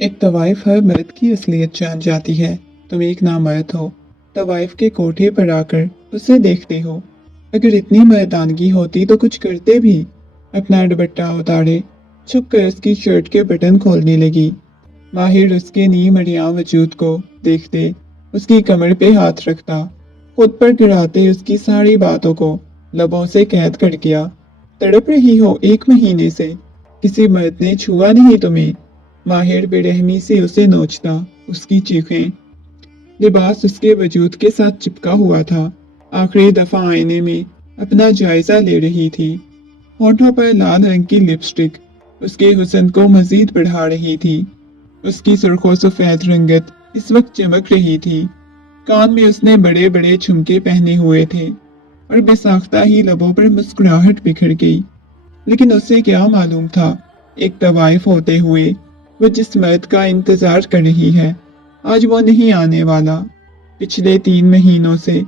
एक तवाइफ हर मर्द की असलियत जान जाती है। तुम एक नामर्द हो, तवाइफ के कोठे पर आकर उसे देखते हो। अगर इतनी मर्दानगी होती तो कुछ करते भी। अपना दुपट्टा उतारे, छुप कर उसकी शर्ट के बटन खोलने लगी। माहिर उसके नीम अड़िया वजूद को देखते उसकी कमर पे हाथ रखता, खुद पर गिराते उसकी सारी बातों को लबों से कैद कर गया। तड़प रही हो 1 महीने से, किसी मर्द ने छुआ नहीं तुम्हें। माहिर बेरहमी से उसे नोचता, उसकी चीखें। लिबास उसके वजूद के साथ चिपका हुआ था। आखिरी दफा आईने में अपना जायजा ले रही थी। होठों पर लाल रंग की लिपस्टिक उसके हुस्न को मजीद बढ़ा रही थी। उसकी सुर्खों सफेद रंगत इस वक्त चमक रही थी। कान में उसने बड़े बड़े झुमके पहने हुए थे और बेसाख्ता ही लबों पर मुस्कुराहट बिखर गई। लेकिन उसे क्या मालूम था, एक तवाइफ होते हुए वो जिस मर्द का इंतजार कर रही है, आज वो नहीं आने वाला। पिछले 3 महीनों से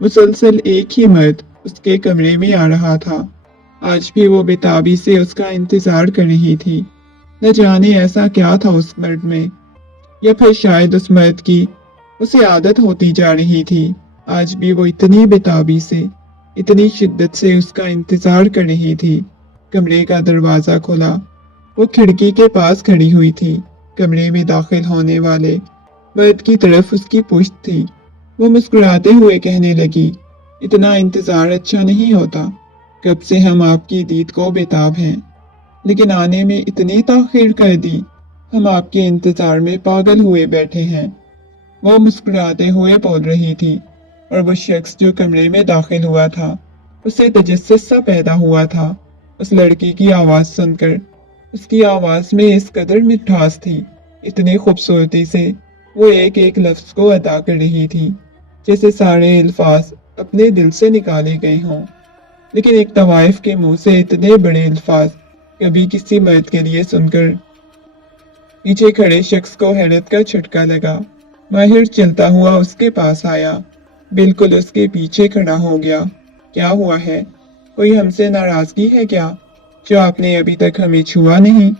मुसलसल एक ही मर्द उसके कमरे में आ रहा था। आज भी वो बेताबी से उसका इंतजार कर रही थी। न जाने ऐसा क्या था उस मर्द में, या फिर शायद उस मर्द की उसे आदत होती जा रही थी। आज भी वो इतनी बेताबी से, इतनी शिद्दत से उसका इंतजार कर रही थी। कमरे का दरवाजा खुला। वो खिड़की के पास खड़ी हुई थी। कमरे में दाखिल होने वाले मर्द की तरफ उसकी पुश्त थी। वो मुस्कुराते हुए कहने लगी, इतना इंतजार अच्छा नहीं होता। कब से हम आपकी दीद को बेताब हैं, लेकिन आने में इतनी ताखीर कर दी। हम आपके इंतजार में पागल हुए बैठे हैं। वो मुस्कुराते हुए बोल रही थी और वो शख्स जो कमरे में दाखिल हुआ था, उसे तजस्सुस सा पैदा हुआ था। उस लड़की की आवाज सुनकर उसकी आवाज में इस कदर मिठास थी, इतनी खूबसूरती से वो एक एक लफ्ज को अदा कर रही थी, जैसे सारे अल्फाज अपने दिल से निकाले गए हों। लेकिन एक तवाइफ के मुंह से इतने बड़े अल्फाज कभी किसी मर्द के लिए सुनकर पीछे खड़े शख्स को हैरत का झटका लगा। माहिर चलता हुआ उसके पास आया, बिल्कुल उसके पीछे खड़ा हो गया। क्या हुआ है? कोई हमसे नाराजगी है क्या, जो आपने अभी तक हमें छुआ नहीं?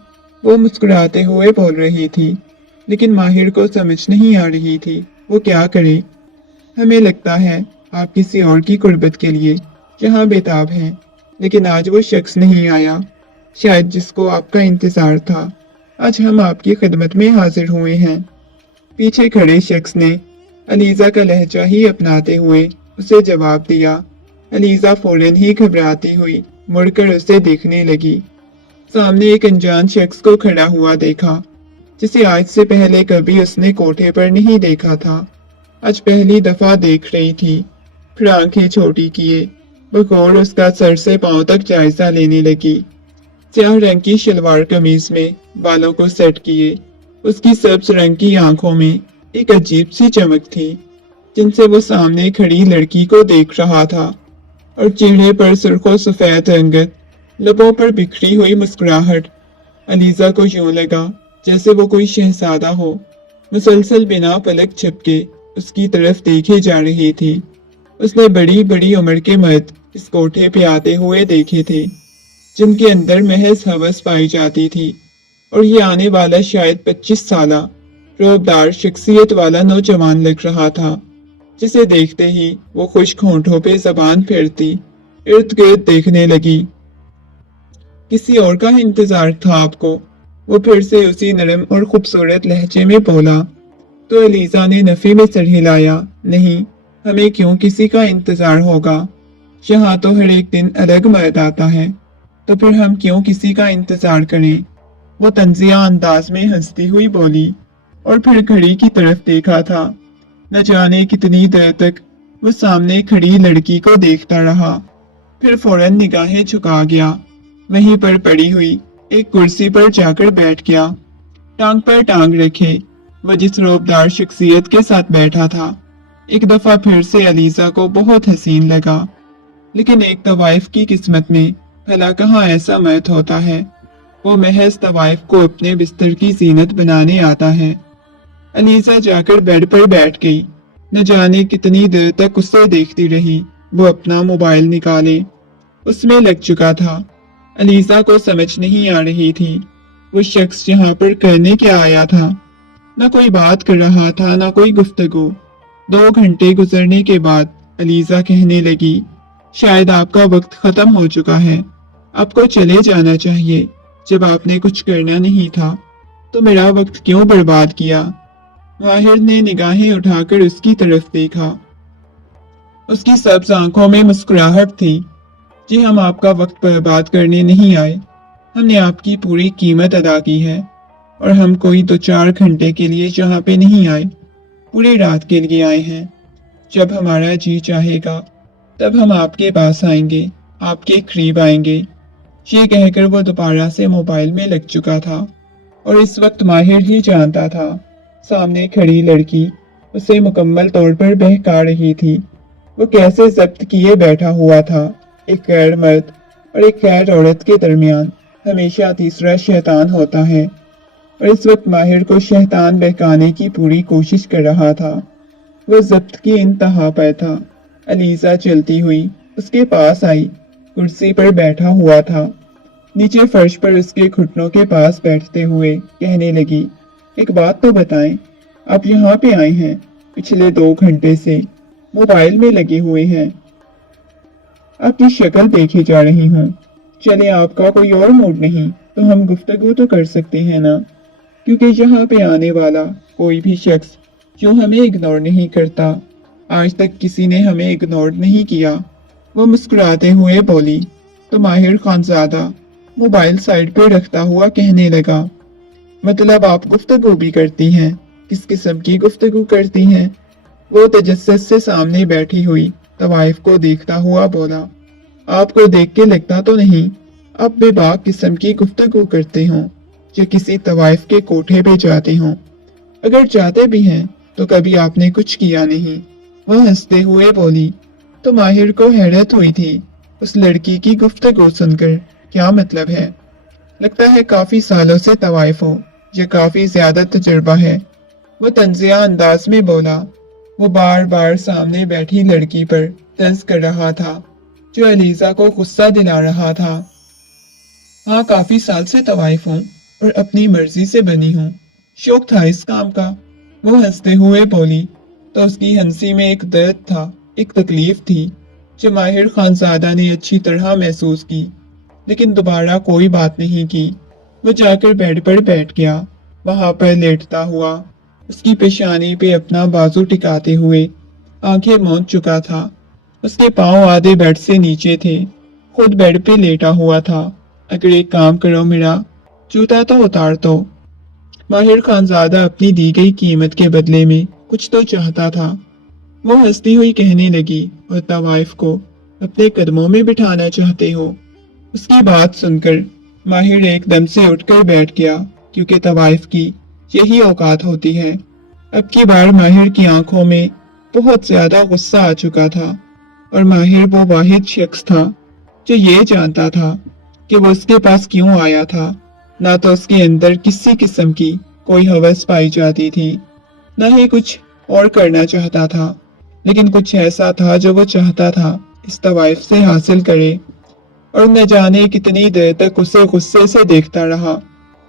वो मुस्कुराते हुए बोल रही थी, लेकिन माहिर को समझ नहीं आ रही थी वो क्या करे। हमें लगता है आप किसी और की कुर्बत के लिए यहाँ बेताब हैं, लेकिन आज वो शख्स नहीं आया, शायद जिसको आपका इंतजार था। आज हम आपकी खिदमत में हाजिर हुए हैं। पीछे खड़े शख्स ने अलीजा का लहजा ही अपनाते हुए उसे जवाब दिया। अलीजा फौरन ही घबराती हुई मुड़कर उसे देखने लगी। सामने एक अनजान शख्स को खड़ा हुआ देखा, जिसे आज से पहले कभी उसने कोठे पर नहीं देखा था। आज पहली दफा देख रही थी। फिर आंखें छोटी किए बगौर उसका सर से पांव तक जायजा लेने लगी। स्याह रंग की शलवार कमीज में बालों को सेट किए उसकी सब्ज रंग की आंखों में एक अजीब सी चमक थी, जिनसे वो सामने खड़ी लड़की को देख रहा था। और चेहरे पर सुर्खों सफेद रंगत, लबों पर बिखरी हुई मुस्कुराहट। अलीजा को यूं लगा जैसे वो कोई शहजादा हो, मुसलसल बिना पलक झपके उसकी तरफ देखे जा रही थी। उसने बड़ी बड़ी उम्र के मर्द इस कोठे पे आते हुए देखे थे, जिनके अंदर महज हवस पाई जाती थी। और ये आने वाला शायद 25 साला रोबदार शख्सियत वाला नौजवान लग रहा था, जिसे देखते ही वो खुश्क होंठों पे जबान फेरती इर्द गिर्द देखने लगी। किसी और का इंतजार था आपको? वो फिर से उसी नरम और खूबसूरत लहजे में बोला। तो अलीजा ने नफी में सर हिलाया। नहीं, हमें क्यों किसी का इंतजार होगा? यहाँ तो हर एक दिन अलग मर्द आता है, तो फिर हम क्यों किसी का इंतजार करें? वो तंजिया अंदाज में हंसती हुई बोली और फिर घड़ी की तरफ देखा था। न जाने कितनी देर तक वो सामने खड़ी लड़की को देखता रहा, फिर फौरन निगाहें झुका गया। वहीं पर पड़ी हुई एक कुर्सी पर जाकर बैठ गया, टांग पर टांग रखे। वो जिस रोबदार शख्सियत के साथ बैठा था, एक दफा फिर से अलीजा को बहुत हसीन लगा। लेकिन एक तवाइफ की किस्मत में भला कहाँ ऐसा मर्द होता है? वो महज तवाइफ को अपने बिस्तर की जीनत बनाने आता है। अलीजा जाकर बेड पर बैठ गई। न जाने कितनी देर तक उसे देखती रही। वो अपना मोबाइल निकाले उसमें लग चुका था। अलीजा को समझ नहीं आ रही थी वो शख्स यहाँ पर करने क्या आया था? ना कोई बात कर रहा था, ना कोई गुफ्तगू। 2 घंटे गुजरने के बाद अलीजा कहने लगी, शायद आपका वक्त खत्म हो चुका है। आपको चले जाना चाहिए। जब आपने कुछ करना नहीं था तो मेरा वक्त क्यों बर्बाद किया? माहिर ने निगाहें उठाकर उसकी तरफ देखा। उसकी सब्ज आंखों में मुस्कुराहट थी। जी, हम आपका वक्त बर्बाद करने नहीं आए। हमने आपकी पूरी कीमत अदा की है और हम कोई 2-4 घंटे के लिए यहाँ पे नहीं आए, पूरी रात के लिए आए हैं। जब हमारा जी चाहेगा तब हम आपके पास आएंगे, आपके करीब आएंगे। ये कहकर वो दोबारा से मोबाइल में लग चुका था और इस वक्त माहिर ही जानता था सामने खड़ी लड़की उसे मुकम्मल तौर पर बहका रही थी। वो कैसे जब्त किए बैठा हुआ था। एक गैर मर्द और एक गैर औरत के दरमियान हमेशा तीसरा शैतान होता है और इस वक्त माहिर को शैतान बहकाने की पूरी कोशिश कर रहा था। वो जब्त की इंतहा पर था। अलीजा चलती हुई उसके पास आई, कुर्सी पर बैठा हुआ था। नीचे फर्श पर उसके घुटनों के पास बैठते हुए कहने लगी, एक बात तो बताएं, आप यहाँ पे आए हैं, पिछले 2 घंटे से मोबाइल में लगे हुए हैं। आपकी शक्ल देखी जा रही हूँ। चले आपका कोई और मूड नहीं तो हम गुफ्तगू तो कर सकते हैं ना, क्योंकि यहाँ पे आने वाला कोई भी शख्स जो हमें इग्नोर नहीं करता। आज तक किसी ने हमें इग्नोर नहीं किया। वो मुस्कुराते हुए बोली तो माहिर खानजादा मोबाइल साइड पे रखता हुआ कहने लगा, मतलब आप गुफ्तगू भी करती हैं? किस किस्म की गुफ्तगू करती हैं? वो तजस्सुस से सामने बैठी हुई तवाइफ को देखता हुआ बोला, आपको देख के लगता तो नहीं आप बेबाक किस्म की गुफ्तगू करते हो या किसी तवाइफ के कोठे पे जाते हो। अगर जाते भी हैं तो कभी आपने कुछ किया नहीं। वह हंसते हुए बोली तो माहिर को हैरत हुई थी उस लड़की की गुफ्तगू सुनकर। क्या मतलब है? लगता है काफी सालों से तवाइफ हो या काफी ज्यादा तजुर्बा है। वो तंजिया अंदाज में बोला। वो बार बार सामने बैठी लड़की पर तंज कर रहा था जो अलीजा को गुस्सा दिला रहा था। हाँ, काफी साल से तवाइफ हूँ और अपनी मर्जी से बनी हूँ। शौक था इस काम का। वो हंसते हुए बोली तो उसकी हंसी में एक दर्द था, एक तकलीफ थी जो माहिर खानजादा ने अच्छी तरह महसूस की, लेकिन दोबारा कोई बात नहीं की। वो जाकर बेड पर बैठ गया। वहां पर लेटता हुआ उसकी पेशानी पे अपना बाजू टिकाते हुए आंखें मूंद चुका था। उसके पांव आधे बेड से नीचे थे, खुद बेड पे लेटा हुआ था। अगर एक काम करो मेरा, जूता तो उतार दो। माहिर खानजादा अपनी दी गई कीमत के बदले में कुछ तो चाहता था। वो हंसती हुई कहने लगी, और तवाइफ को अपने कदमों में बिठाना चाहते हो? उसकी बात सुनकर माहिर एकदम से उठकर बैठ गया, क्योंकि तवाइफ की यही औकात होती है। अब की बार माहिर की आंखों में बहुत ज्यादा गुस्सा आ चुका था और माहिर वो वाहिद शख्स था जो ये जानता था कि वो उसके पास क्यों आया था। ना तो उसके अंदर किसी किस्म की कोई हवस पाई जाती थी, न ही कुछ और करना चाहता था, लेकिन कुछ ऐसा था जो वो चाहता था इस तवाइफ से हासिल करे। और न जाने कितनी देर तक उसे गुस्से से देखता रहा।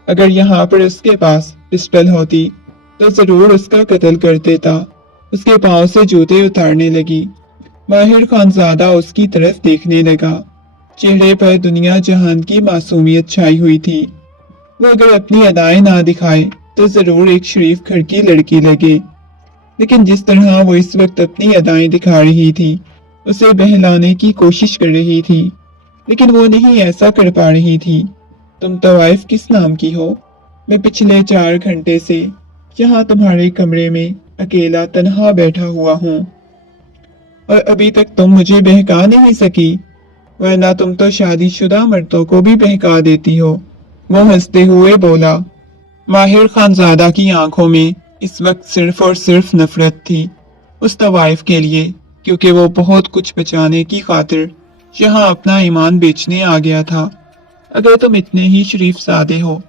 अगर यहाँ पर उसके पास पिस्टल होती तो जरूर उसका कत्ल कर देता। उसके पांव से जूते उतारने लगी। माहिर खानजादा उसकी तरफ देखने लगा। चेहरे पर दुनिया जहान की मासूमियत छाई हुई थी। वो अगर अपनी अदाएं ना दिखाए तो जरूर एक शरीफ घर की लड़की लगे, लेकिन जिस तरह वो इस वक्त अपनी अदाएं दिखा रही थी, उसे बहलाने की कोशिश कर रही थी, लेकिन वो नहीं ऐसा कर पा रही थी। तुम तवाइफ किस नाम की हो? मैं पिछले 4 घंटे से यहाँ तुम्हारे कमरे में अकेला तन्हा बैठा हुआ हूँ और अभी तक तुम मुझे बहका नहीं सकी, वरना तुम तो शादीशुदा मर्दों को भी बहका देती हो। वो हंसते हुए बोला। माहिर खानजादा की आंखों में इस वक्त सिर्फ और सिर्फ नफरत थी उस तवाइफ के लिए, क्योंकि वो बहुत कुछ बचाने की खातिर यहाँ अपना ईमान बेचने आ गया था। अगर तुम इतने ही शरीफ सादे हो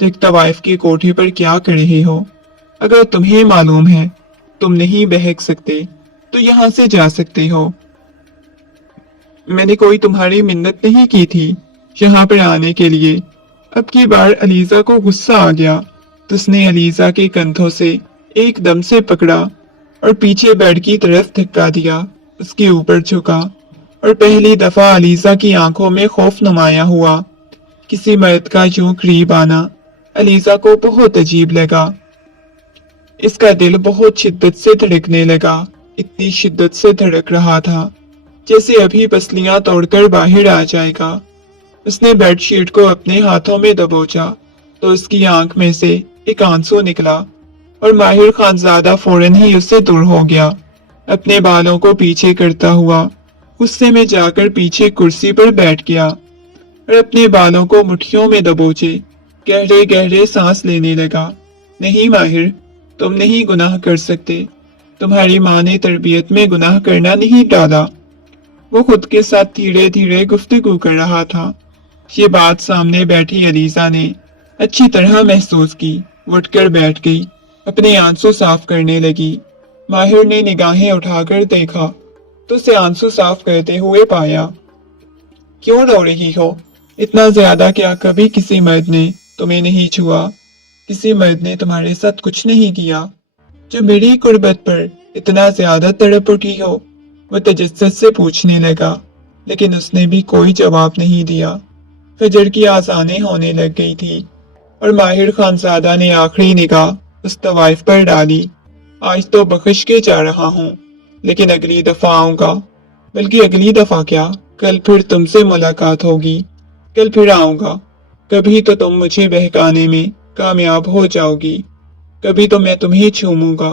तो एक तवाइफ के कोठे पर क्या कर रहे हो? अगर तुम्हें मालूम है तुम नहीं बहक सकते तो यहाँ से जा सकते हो। मैंने कोई तुम्हारी मिन्नत नहीं की थी यहाँ पर आने के लिए। अब की बार अलीजा को गुस्सा आ गया तो उसने अलीजा के कंधों से एकदम से पकड़ा और पीछे बेड की तरफ धक्का दिया। उसके ऊपर झुका और पहली दफा अलीजा की आंखों में खौफ नुमाया हुआ। किसी मर्द का यूं करीब आना अलीजा को बहुत अजीब लगा। इसका दिल बहुत शिद्दत से धड़कने लगा, इतनी शिद्दत से धड़क रहा था जैसे अभी पसलियां तोड़कर बाहर आ जाएगा। उसने बेडशीट को अपने हाथों में दबोचा तो उसकी आंख में से एक आंसू निकला और माहिर खानजादा फौरन ही उससे दूर हो गया। अपने बालों को पीछे करता हुआ गुस्से में जाकर पीछे कुर्सी पर बैठ गया और अपने बालों को मुट्ठियों में दबोचे गहरे गहरे सांस लेने लगा। नहीं माहिर, तुम नहीं गुनाह कर सकते। तुम्हारी माँ ने तरबियत में गुनाह करना नहीं डाला। वो खुद के साथ धीरे धीरे गुफ्तगू कर रहा था। ये बात सामने बैठी अलीजा ने अच्छी तरह महसूस की। उठकर बैठ गई, अपने आंसू साफ करने लगी। माहिर ने निगाहें उठाकर देखा तो उसे आंसू साफ करते हुए पाया। क्यों रो रही हो? इतना ज्यादा क्या कभी किसी मर्द ने तुम्हें नहीं छुआ? किसी मर्द ने तुम्हारे साथ कुछ नहीं किया जो मेरी गुर्बत पर इतना ज्यादा तड़प उठी हो? वो तजस्सुस से पूछने लगा, लेकिन उसने भी कोई जवाब नहीं दिया। फजर की आज़ानें होने लग गई थी और माहिर खानजादा ने आखिरी निगाह उस तवाइफ पर डाली। आज तो बख्श के जा रहा हूँ, लेकिन अगली दफा आऊंगा। बल्कि अगली दफा क्या, कल फिर तुमसे मुलाकात होगी। कल फिर आऊंगा। कभी तो तुम मुझे बहकाने में कामयाब हो जाओगी, कभी तो मैं तुम्हें चूमूंगा,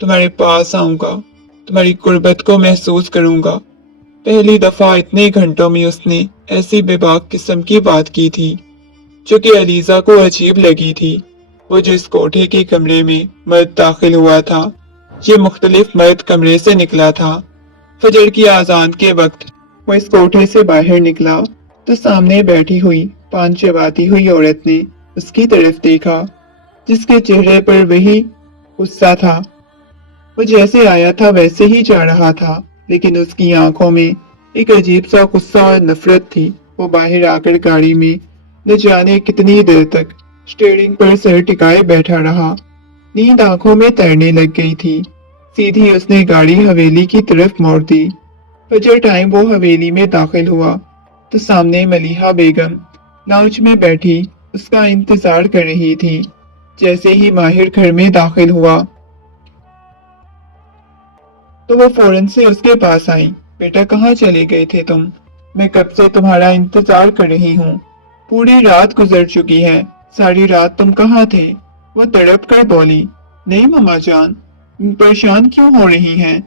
तुम्हारे पास आऊंगा, तुम्हारी गुर्बत को महसूस करूंगा। पहली दफा इतने घंटों में उसने ऐसी बेबाक किस्म की बात की थी जो कि अलीजा को अजीब लगी थी। वो जिस कोठे के कमरे में मर्द दाखिल हुआ था, ये मुख्तलिफ मर्द कमरे से निकला था। फजर की आजान के वक्त वो इस कोठे से बाहर निकला तो सामने बैठी हुई पान चबाती हुई औरत ने उसकी तरफ देखा, जिसके चेहरे पर वही गुस्सा था। वो जैसे आया था वैसे ही जा रहा था, लेकिन उसकी आंखों में एक अजीब सा गुस्सा और नफरत थी। वो बाहर आकर गाड़ी में न जाने कितनी देर तक स्टीयरिंग पर सर टिकाए बैठा रहा। नींद आंखों में तैरने लग गई थी। सीधी उसने गाड़ी हवेली की तरफ मोड़ दी। फजर टाइम वो हवेली में दाखिल हुआ तो सामने मलिहा बेगम लाउंज में बैठी उसका इंतजार कर रही थी। जैसे ही माहिर घर में दाखिल हुआ तो वो फौरन से उसके पास आई। बेटा, कहाँ चले गए थे तुम? मैं कब से तुम्हारा इंतजार कर रही हूँ। पूरी रात गुजर चुकी है, सारी रात तुम कहाँ थे? वो तड़प कर बोली। नहीं मम्मा जान, परेशान क्यों हो रही हैं?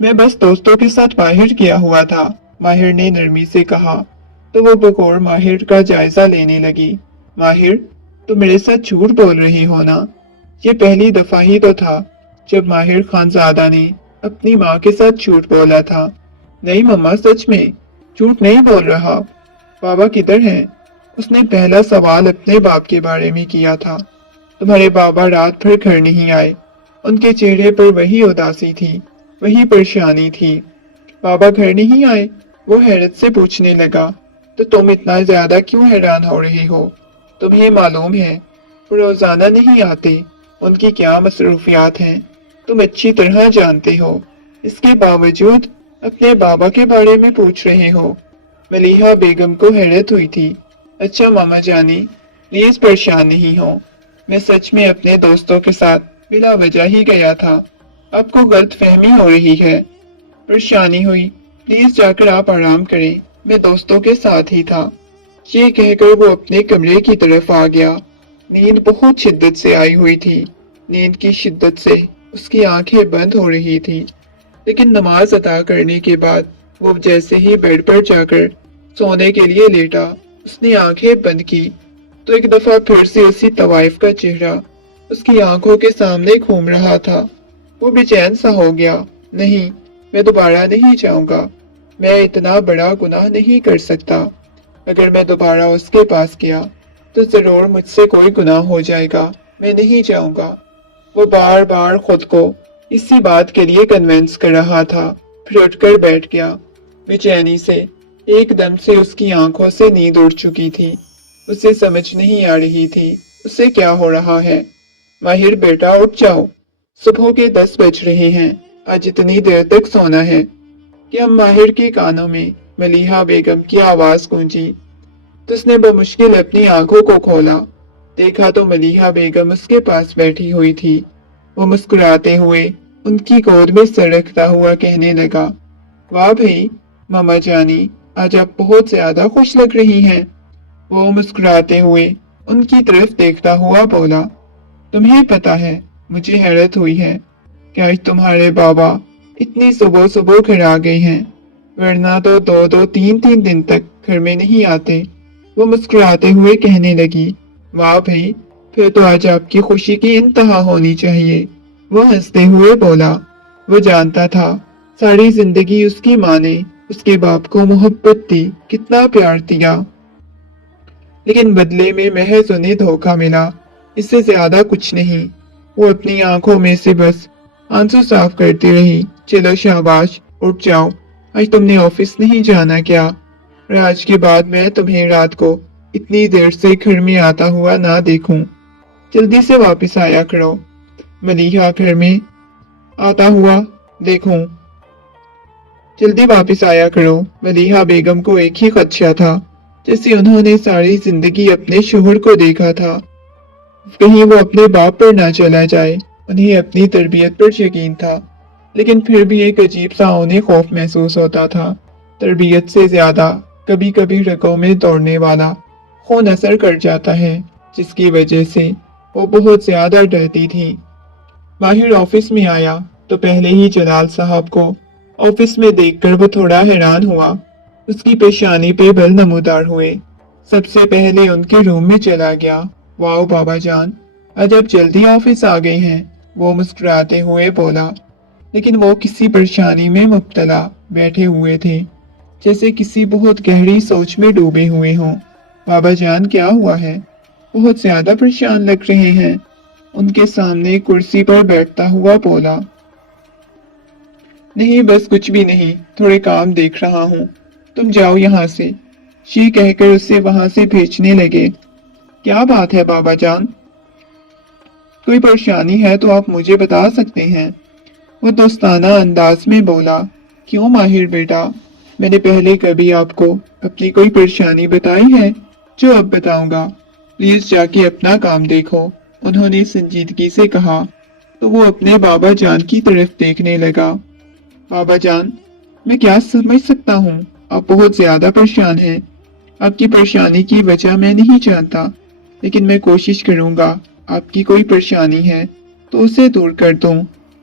मैं बस दोस्तों के साथ बाहर गया हुआ था, माहिर ने नरमी से कहा तो वो बगौर माहिर का जायजा लेने लगी। माहिर, तुम मेरे साथ झूठ बोल रही हो ना? ये पहली दफा ही तो था जब माहिर खानजादा ने अपनी माँ के साथ झूठ बोला था। नहीं मम्मा, सच में झूठ नहीं बोल रहा। बाबा किधर हैं? उसने पहला सवाल अपने बाप के बारे में किया था। तुम्हारे बाबा रात भर घर नहीं आए। उनके चेहरे पर वही उदासी थी, वही परेशानी थी। बाबा घर नहीं आए? वो हैरत से पूछने लगा। तो तुम इतना ज्यादा क्यों हैरान हो रही हो? तुम्हें मालूम है वो रोजाना नहीं आते, उनकी क्या मसरूफियात हैं तुम अच्छी तरह जानते हो। इसके बावजूद अपने बाबा के बारे में पूछ रहे हो। मलिहा बेगम को हैरत हुई थी। अच्छा मामा जानी, प्लीज परेशान नहीं हो। मैं सच में अपने दोस्तों के साथ बिला वजह ही गया था। आपको गलत फहमी हो रही है। परेशानी हुई, प्लीज जाकर आप आराम करें, मैं दोस्तों के साथ ही था। ये कहकर वो अपने कमरे की तरफ आ गया। नींद बहुत शिद्दत से आई हुई थी। नींद की शिद्दत से उसकी आंखें बंद हो रही थी, लेकिन नमाज अदा करने के बाद वो जैसे ही बेड पर जाकर सोने के लिए लेटा, उसने आंखें बंद की तो एक दफा फिर से उसी तवाइफ का चेहरा उसकी आंखों के सामने घूम रहा था। वो बेचैन सा हो गया। नहीं, मैं दोबारा नहीं जाऊंगा। मैं इतना बड़ा गुनाह नहीं कर सकता। अगर मैं दोबारा उसके पास गया तो जरूर मुझसे कोई गुनाह हो जाएगा। मैं नहीं जाऊंगा। वो बार बार खुद को इसी बात के लिए कन्विंस कर रहा था। फिर उठकर बैठ गया। बेचैनी से एकदम से उसकी आंखों से नींद उड़ चुकी थी। उसे समझ नहीं आ रही थी उसे क्या हो रहा है। माहिर बेटा उठ जाओ, सुबह के 10 बज रहे हैं, आज इतनी देर तक सोना है। कि हम माहिर के कानों में मलीहा बेगम की आवाज गूंजी तो उसने बमुश्किल अपनी आंखों को खोला। देखा तो मलीहा बेगम उसके पास बैठी हुई थी। वो मुस्कुराते हुए उनकी गोद में सरकता हुआ कहने लगा, वाह भाई मामा जानी, आज आप बहुत ज्यादा खुश लग रही हैं। वो मुस्कुराते हुए उनकी तरफ देखता हुआ बोला, तुम्हें पता है मुझे हैरत हुई है कि आज तुम्हारे बाबा इतनी सुबह सुबह घर आ गए हैं, वरना तो दो दो तीन तीन दिन तक घर में नहीं आते। वो मुस्कुराते हुए कहने लगी, वाह भाई, फिर तो आज आपकी खुशी की इंतहा होनी चाहिए। वो हंसते हुए बोला, वो जानता था सारी जिंदगी उसकी माँ ने उसके बाप को मोहब्बत दी, कितना प्यार दिया, लेकिन बदले में महज उन्हें धोखा मिला, इससे ज्यादा कुछ नहीं। वो अपनी आंखों में से बस आंसू साफ करती रही। चलो शाबाश, उठ जाओ, आज तुमने ऑफिस नहीं जाना क्या? और आज के बाद मैं तुम्हें रात को इतनी देर से घर में आता हुआ ना देखूं। जल्दी से वापस आया करो, मलीहा घर में आता हुआ देखूं। जल्दी वापस आया करो। मलीहा बेगम को एक ही खदशा था, जैसे उन्होंने सारी जिंदगी अपने शोहर को देखा था, कहीं वो अपने बाप पर ना चला जाए। उन्हें अपनी तरबियत पर यकीन था, लेकिन फिर भी एक अजीब सा उन्हें खौफ महसूस होता था। तरबियत से ज्यादा कभी कभी रगों में दौड़ने वाला खून असर कर जाता है, जिसकी वजह से वो बहुत ज्यादा डरती थी। माहिर ऑफिस में आया तो पहले ही जलाल साहब को ऑफिस में देखकर वो थोड़ा हैरान हुआ। उसकी पेशानी पे बल नमूदार हुए। सबसे पहले उनके रूम में चला गया। वाओ बाबा जान, आज आप जल्दी ऑफिस आ गए हैं, वो मुस्कुराते हुए बोला। लेकिन वो किसी परेशानी में मुब्तला बैठे हुए थे, जैसे किसी बहुत गहरी सोच में डूबे हुए हों। बाबा जान क्या हुआ है? बहुत ज्यादा परेशान लग रहे हैं, उनके सामने कुर्सी पर बैठता हुआ बोला। नहीं बस कुछ भी नहीं, थोड़े काम देख रहा हूँ, तुम जाओ यहाँ से, ये कहकर उसे वहां से भेजने लगे। क्या बात है बाबा जान? कोई परेशानी है तो आप मुझे बता सकते हैं, वो दोस्ताना अंदाज में बोला। क्यों माहिर बेटा, मैंने पहले कभी आपको अपनी कोई परेशानी बताई है जो अब बताऊंगा? प्लीज जाके अपना काम देखो, उन्होंने संजीदगी से कहा। तो वो अपने बाबा जान की तरफ देखने लगा। बाबा जान, मैं क्या समझ सकता हूँ, आप बहुत ज्यादा परेशान हैं। आपकी परेशानी की वजह मैं नहीं जानता, लेकिन मैं कोशिश करूंगा आपकी कोई परेशानी है तो उसे दूर कर दूं।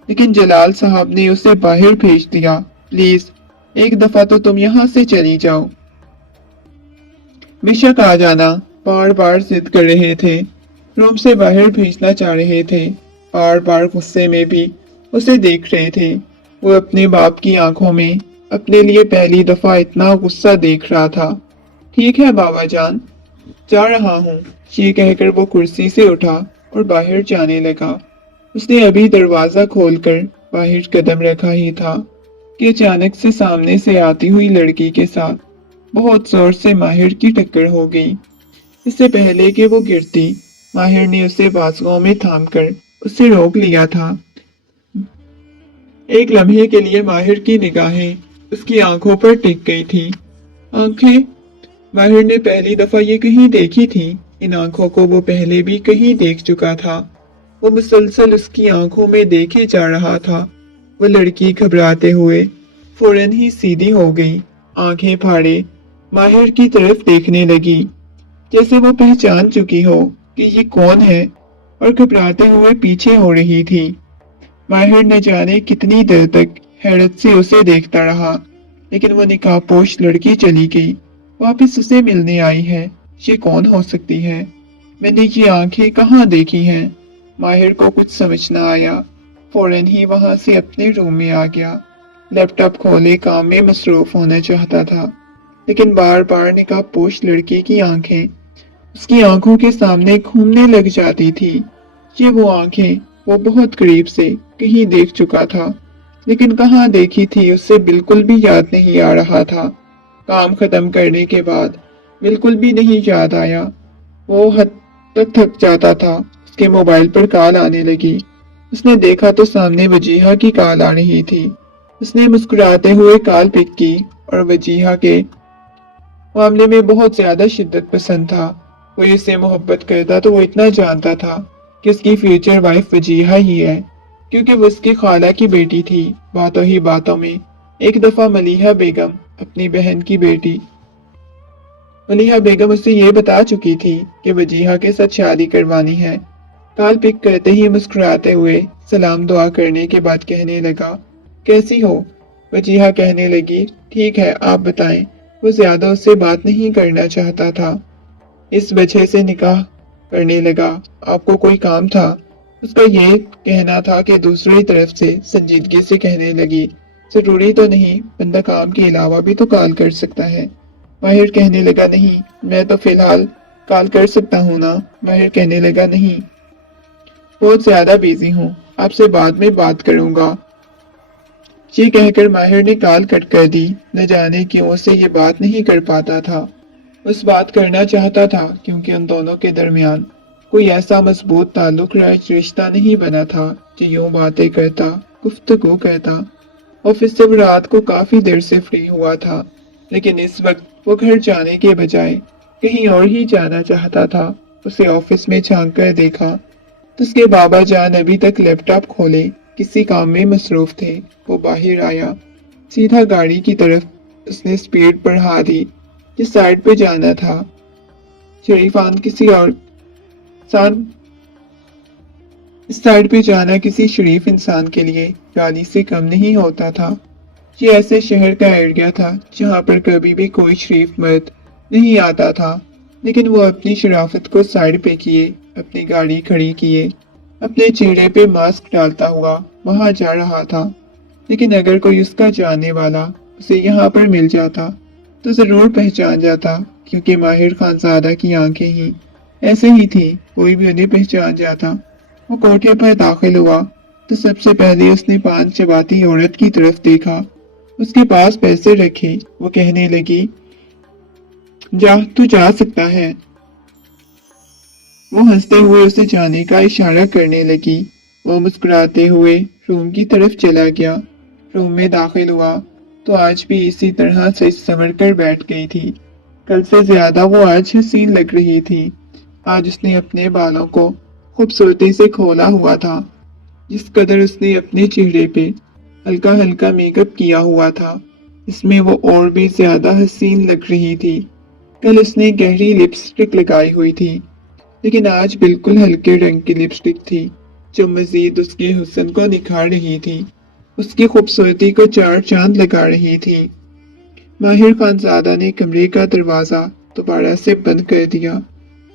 लेकिन जलाल साहब ने उसे बाहर भेज दिया। प्लीज एक दफा तो तुम यहाँ से चली जाओ। बेशक आ जाना, बार बार जिद कर रहे थे, रूम से बाहर भेजना चाह रहे थे, बार बार गुस्से में भी उसे देख रहे थे। वो अपने बाप की आंखों में अपने लिए पहली दफा इतना गुस्सा देख रहा था। ठीक है बाबा जान, जा रहा हूँ, ये कहकर वो कुर्सी से उठा और बाहर जाने लगा। उसने अभी दरवाजा खोलकर बाहर कदम रखा ही था कि अचानक से सामने से आती हुई लड़की के साथ बहुत जोर से माहिर की टक्कर हो गई। इससे पहले कि वो गिरती, माहिर ने उसे बाजुओं में थामकर उसे रोक लिया था। एक लम्हे के लिए माहिर की निगाहें उसकी आंखों पर टिक गई थी। आंखें? माहिर ने पहली दफा ये कहीं देखी थी। इन आंखों को वो पहले भी कहीं देख चुका था। वो मुसलसल उसकी आंखों में देखे जा रहा था। वो लड़की घबराते हुए फौरन ही सीधी हो गई, आंखें फाड़े माहिर की तरफ देखने लगी, जैसे वो पहचान चुकी हो कि ये कौन है, और घबराते हुए पीछे हो रही थी। माहिर न जाने कितनी देर तक हैरत से उसे देखता रहा, लेकिन वो निकाहपोश लड़की चली गई, वापस उसे मिलने आई है। ये कौन हो सकती है? मैंने ये आंखें कहाँ देखी हैं? माहिर को कुछ समझ न आया। फौरन ही वहां से अपने रूम में आ गया। लैपटॉप खोले काम में मसरूफ होना चाहता था, लेकिन बार बार निकाहपोश लड़की की आंखें उसकी आंखों के सामने घूमने लग जाती थी। ये वो आंखें वो बहुत करीब से कहीं देख चुका था, लेकिन कहाँ देखी थी उससे बिल्कुल भी याद नहीं आ रहा था। काम खत्म करने के बाद बिल्कुल भी नहीं याद आया। वो हद तक थक जाता था। उसके मोबाइल पर कॉल आने लगी। उसने देखा तो सामने वजीहा की कॉल आ रही थी। उसने मुस्कुराते हुए कॉल पिक की और वजीहा के मामले में बहुत ज्यादा शिद्दत पसंद था। कोई उससे मोहब्बत करता तो वो इतना जानता था कि उसकी फ्यूचर वाइफ वजीहा ही है, क्योंकि वो उसकी खाला की बेटी थी। बातों ही बातों में एक दफा मलीहा बेगम, अपनी बहन की बेटी मलीहा बेगम, उससे ये बता चुकी थी कि वजीहा के साथ शादी करवानी है। कॉल पिक करते ही मुस्कुराते हुए सलाम दुआ करने के बाद कहने लगा, कैसी हो? वजीहा कहने लगी, ठीक है, आप बताएं। वो ज्यादा उससे बात नहीं करना चाहता था, इस वजह से निकाह करने लगा। आपको कोई काम था? उसका ये कहना था कि दूसरी तरफ से संजीदगी से कहने लगी, जरूरी तो नहीं, बंदा काम के अलावा भी तो कॉल कर सकता है। माहिर कहने लगा, नहीं, मैं तो फिलहाल कॉल कर सकता हूँ ना। माहिर कहने लगा, नहीं, बहुत ज्यादा बिजी हूँ, आपसे बाद में बात करूंगा। ये कहकर माहिर ने कॉल कट कर दी। न जाने क्यों उसे ये बात नहीं कर पाता था। उस बात करना चाहता था क्योंकि उन दोनों के दरमियान कोई ऐसा मजबूत ताल्लुक रिश्ता नहीं बना था जो यूं बातें करता, गुफ्तगू करता। ऑफिस से वो रात को काफी देर से फ्री हुआ था, लेकिन इस वक्त वो घर जाने के बजाय कहीं और ही जाना चाहता था। उसे ऑफिस में झांक कर देखा तो उसके बाबा जान अभी तक लैपटॉप खोले किसी काम में मसरूफ थे। वो बाहर आया, सीधा गाड़ी की तरफ उसने स्पीड बढ़ा दी। जिस साइड पे जाना था, शरीफान किसी और इंसान इस साइड पे जाना किसी शरीफ इंसान के लिए गाली से कम नहीं होता था। ये ऐसे शहर का एरिया था जहाँ पर कभी भी कोई शरीफ मर्द नहीं आता था, लेकिन वो अपनी शराफत को साइड पे किए, अपनी गाड़ी खड़ी किए, अपने चेहरे पे मास्क डालता हुआ वहां जा रहा था। लेकिन अगर कोई उसका जानने वाला उसे यहाँ पर मिल जाता तो जरूर पहचान जाता, क्योंकि माहिर खानजादा की आंखें ही ऐसे ही थी, कोई भी उन्हें पहचान जाता। वो कोठे पर दाखिल हुआ तो सबसे पहले उसने पान चबाती औरत की तरफ देखा। उसके पास पैसे रखे। वो कहने लगी, जा, तू जा सकता है। वो हंसते हुए उसे जाने का इशारा करने लगी। वो मुस्कुराते हुए रूम की तरफ चला गया। रूम में दाखिल हुआ तो आज भी इसी तरह से संवर कर बैठ गई थी। कल से ज्यादा वो आज हसीन लग रही थी। आज उसने अपने बालों को खूबसूरती से खोला हुआ था। जिस कदर उसने अपने चेहरे पे हल्का हल्का मेकअप किया हुआ था, इसमें वो और भी ज्यादा हसीन लग रही थी। कल उसने गहरी लिपस्टिक लगाई हुई थी, लेकिन आज बिल्कुल हल्के रंग की लिपस्टिक थी जो मजीद उसके हुस्न को निखार रही थी, उसकी खूबसूरती को चार चांद लगा रही थी। माहिर खानजादा ने कमरे का दरवाजा दोबारा से बंद कर दिया।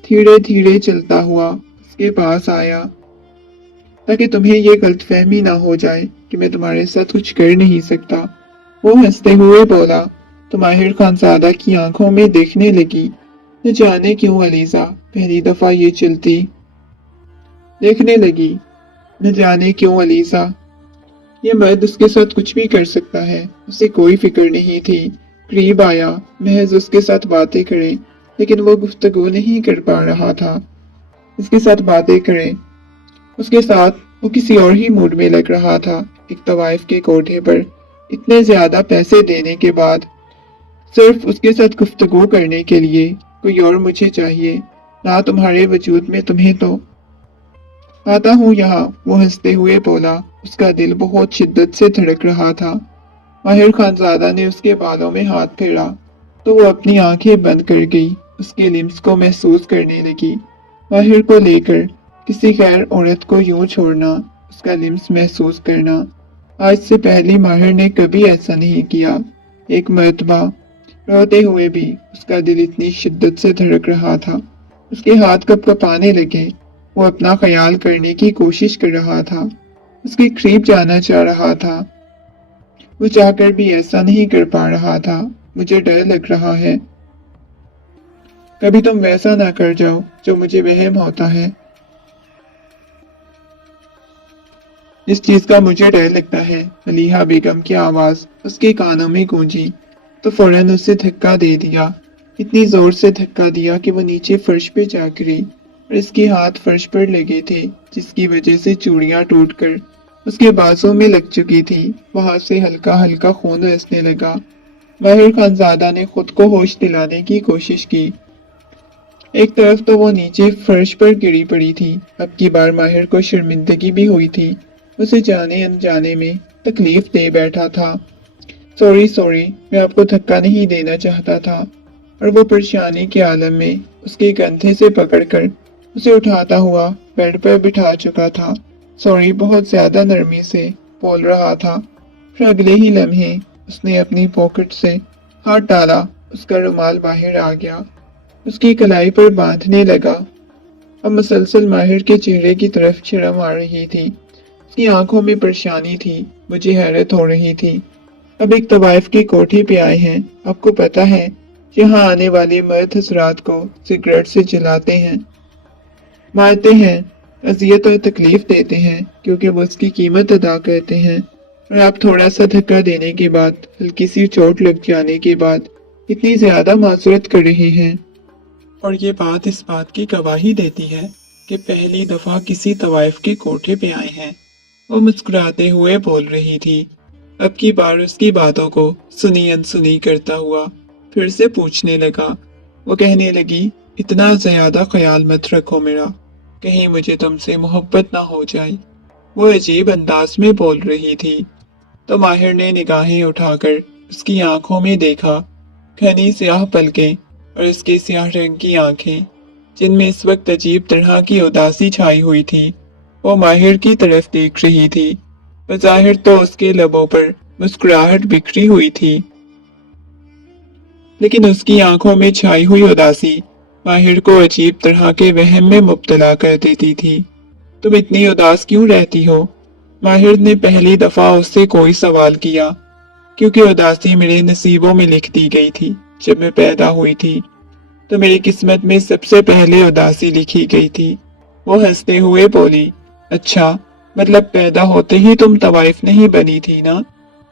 धीरे धीरे चलता हुआ उसके पास आया, ताकि तुम्हें ये गलतफहमी ना हो जाए कि मैं तुम्हारे साथ कुछ कर नहीं सकता। वो हंसते हुए बोला तो माहिर खानजादा की आंखों में देखने लगी। न जाने क्यों अलीजा पहली दफा ये चलती देखने लगी। न जाने क्यों अलीजा, ये मर्द उसके साथ कुछ भी कर सकता है, उसे कोई फिक्र नहीं थी। करीब आया, महज उसके साथ बातें करे, लेकिन वो गुफ्तगू नहीं कर पा रहा था। उसके साथ बातें करे, उसके साथ वो किसी और ही मूड में लग रहा था। एक तवाइफ के कोठे पर इतने ज्यादा पैसे देने के बाद सिर्फ उसके साथ गुफ्तगू करने के लिए कोई और मुझे चाहिए ना, तुम्हारे वजूद में तुम्हें तो आता हूँ यहाँ। वो हंसते हुए बोला। उसका दिल बहुत शिद्दत से धड़क रहा था। माहिर खानजादा ने उसके बालों में हाथ फेरा तो वो अपनी आंखें बंद कर गई, उसके लिम्स को महसूस करने लगी। माहिर को लेकर किसी गैर औरत को यूं छोड़ना, उसका लिम्स महसूस करना, आज से पहले माहिर ने कभी ऐसा नहीं किया। एक मर्तबा रोते हुए भी उसका दिल इतनी शिद्दत से धड़क रहा था, उसके हाथ कंपाने लगे। वो अपना ख्याल करने की कोशिश कर रहा था, उसके करीब जाना चाह रहा था। वो चाहकर भी ऐसा नहीं कर पा रहा था। मुझे डर लग रहा है, कभी तुम वैसा ना कर जाओ जो मुझे वहम होता है। इस चीज का मुझे डर लगता है। मलीहा बेगम की आवाज उसके कानों में गूंजी तो फौरन उसे धक्का दे दिया। इतनी जोर से धक्का दिया कि वो नीचे फर्श पे जा गिरी और इसके हाथ फर्श पर लगे थे, जिसकी वजह से चूड़ियां टूटकर उसके बाजों में लग चुकी थी। वहां से हल्का हल्का खून रिसने लगा। माहिर खानजादा ने खुद को होश दिलाने की कोशिश की। एक तरफ तो वो नीचे फर्श पर गिरी पड़ी थी, अब की बार माहिर को शर्मिंदगी भी हुई थी। उसे जाने अनजाने में तकलीफ दे बैठा था। सॉरी सॉरी, मैं आपको धक्का नहीं देना चाहता था। और वो परेशानी के आलम में उसके कंधे से पकड़कर उसे उठाता हुआ बेड पर बिठा चुका था। सॉरी बहुत ज्यादा नरमी से बोल रहा था। फिर अगले ही लम्हे उसने अपनी पॉकेट से हाथ डाला, उसका रुमाल बाहर आ गया, उसकी कलाई पर बांधने लगा। अब मुसलसल माहिर के चेहरे की तरफ शर्म आ रही थी, उसकी आंखों में परेशानी थी। मुझे हैरत हो रही थी। अब एक तवाइफ की कोठी पे आए हैं। आपको पता है यहाँ आने वाले मर्द हजरात को सिगरेट से जलाते हैं, मारते हैं, अजियत और तकलीफ देते हैं, क्योंकि वो उसकी कीमत अदा करते हैं। और आप थोड़ा सा धक्का देने के बाद, हल्की सी चोट लग जाने के बाद इतनी ज्यादा मासूरत कर रहे हैं। और ये बात इस बात की गवाही देती है कि पहली दफा किसी तवाइफ के कोठे पे आए हैं। वो मुस्कुराते हुए बोल रही थी। अब की बार उसकी बातों को सुनी अनसुनी करता हुआ फिर से पूछने लगा। वो कहने लगी, इतना ज्यादा ख्याल मत रखो मेरा, कहीं मुझे तुमसे मोहब्बत ना हो जाए। वो अजीब अंदाज में बोल रही थी। तो माहिर ने निगाहें उठाकर उसकी आंखों में देखा। घनी स्याह पलकें और इसके स्याह रंग की आंखें, जिनमें इस वक्त अजीब तरह की उदासी छाई हुई थी। वो माहिर की तरफ देख रही थी। बज़ाहिर तो उसके लबों पर मुस्कुराहट बिखरी हुई थी, लेकिन उसकी आंखों में छाई हुई उदासी माहिर को अजीब तरह के वहम में मुब्तला कर देती थी। तुम इतनी उदास क्यों रहती हो? माहिर ने पहली दफा उससे कोई सवाल किया, क्योंकि उदासी मेरे नसीबों में लिख दी गई थी। जब मैं पैदा हुई थी तो मेरी किस्मत में सबसे पहले उदासी लिखी गई थी। वो हंसते हुए बोली, अच्छा, मतलब पैदा होते ही तुम तवाइफ नहीं बनी थी ना?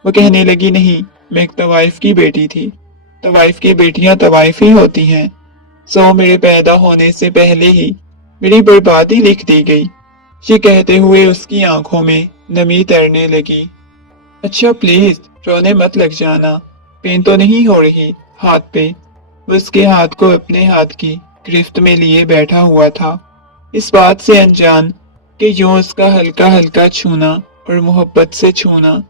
वो कहने लगी, नहीं, मैं एक तवाइफ की बेटी थी। तवाइफ की बेटियां तवाइफ ही होती हैं। सो मेरे पैदा होने से पहले ही मेरी बर्बादी लिख दी गई। ये कहते हुए उसकी आंखों में नमी तैरने लगी। अच्छा प्लीज रोने मत लग जाना, पेन तो नहीं हो रही हाथ पे? वो उसके हाथ को अपने हाथ की गिरफ्त में लिए बैठा हुआ था, इस बात से अनजान कि यूं उसका हल्का हल्का छूना और मोहब्बत से छूना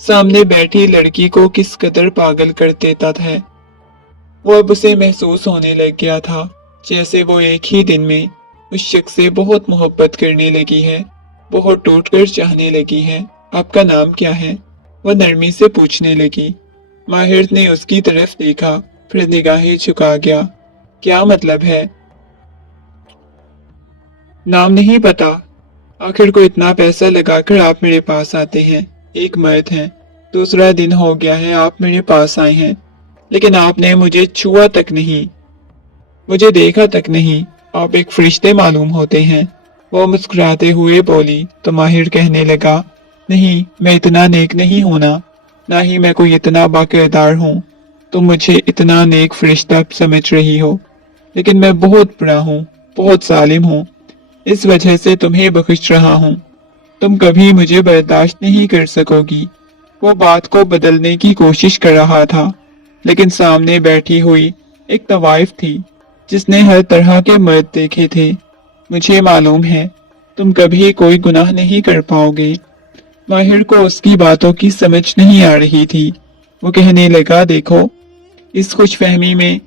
सामने बैठी लड़की को किस कदर पागल कर देता था। वो अब उसे महसूस होने लग गया था जैसे वो एक ही दिन में उस शख्स से बहुत मोहब्बत करने लगी है, बहुत टूटकर चाहने लगी है। आपका नाम क्या है? वो नरमी से पूछने लगी। माहिर ने उसकी तरफ देखा, फिर निगाहें झुका गया। क्या मतलब है? नाम नहीं पता? आखिर को इतना पैसा लगाकर आप मेरे पास आते हैं, एक मर्द हैं, दूसरा दिन हो गया है आप मेरे पास आए हैं, लेकिन आपने मुझे छुआ तक नहीं, मुझे देखा तक नहीं। आप एक फरिश्ते मालूम होते हैं। वो मुस्कुराते हुए बोली तो माहिर कहने लगा, नहीं, मैं इतना नेक नहीं होना, ना ही मैं कोई इतना बाकिरदार हूँ। तुम मुझे इतना नेक फरिश्ता समझ रही हो, लेकिन मैं बहुत बुरा हूँ, बहुत जालिम हूँ। इस वजह से तुम्हें बख्श रहा हूँ। तुम कभी मुझे बर्दाश्त नहीं कर सकोगी। वो बात को बदलने की कोशिश कर रहा था, लेकिन सामने बैठी हुई एक तवाइफ थी जिसने हर तरह के मर्द देखे थे। मुझे मालूम है तुम कभी कोई गुनाह नहीं कर पाओगे। माहिर को उसकी बातों की समझ नहीं आ रही थी। वो कहने लगा, देखो, इस खुशफहमी में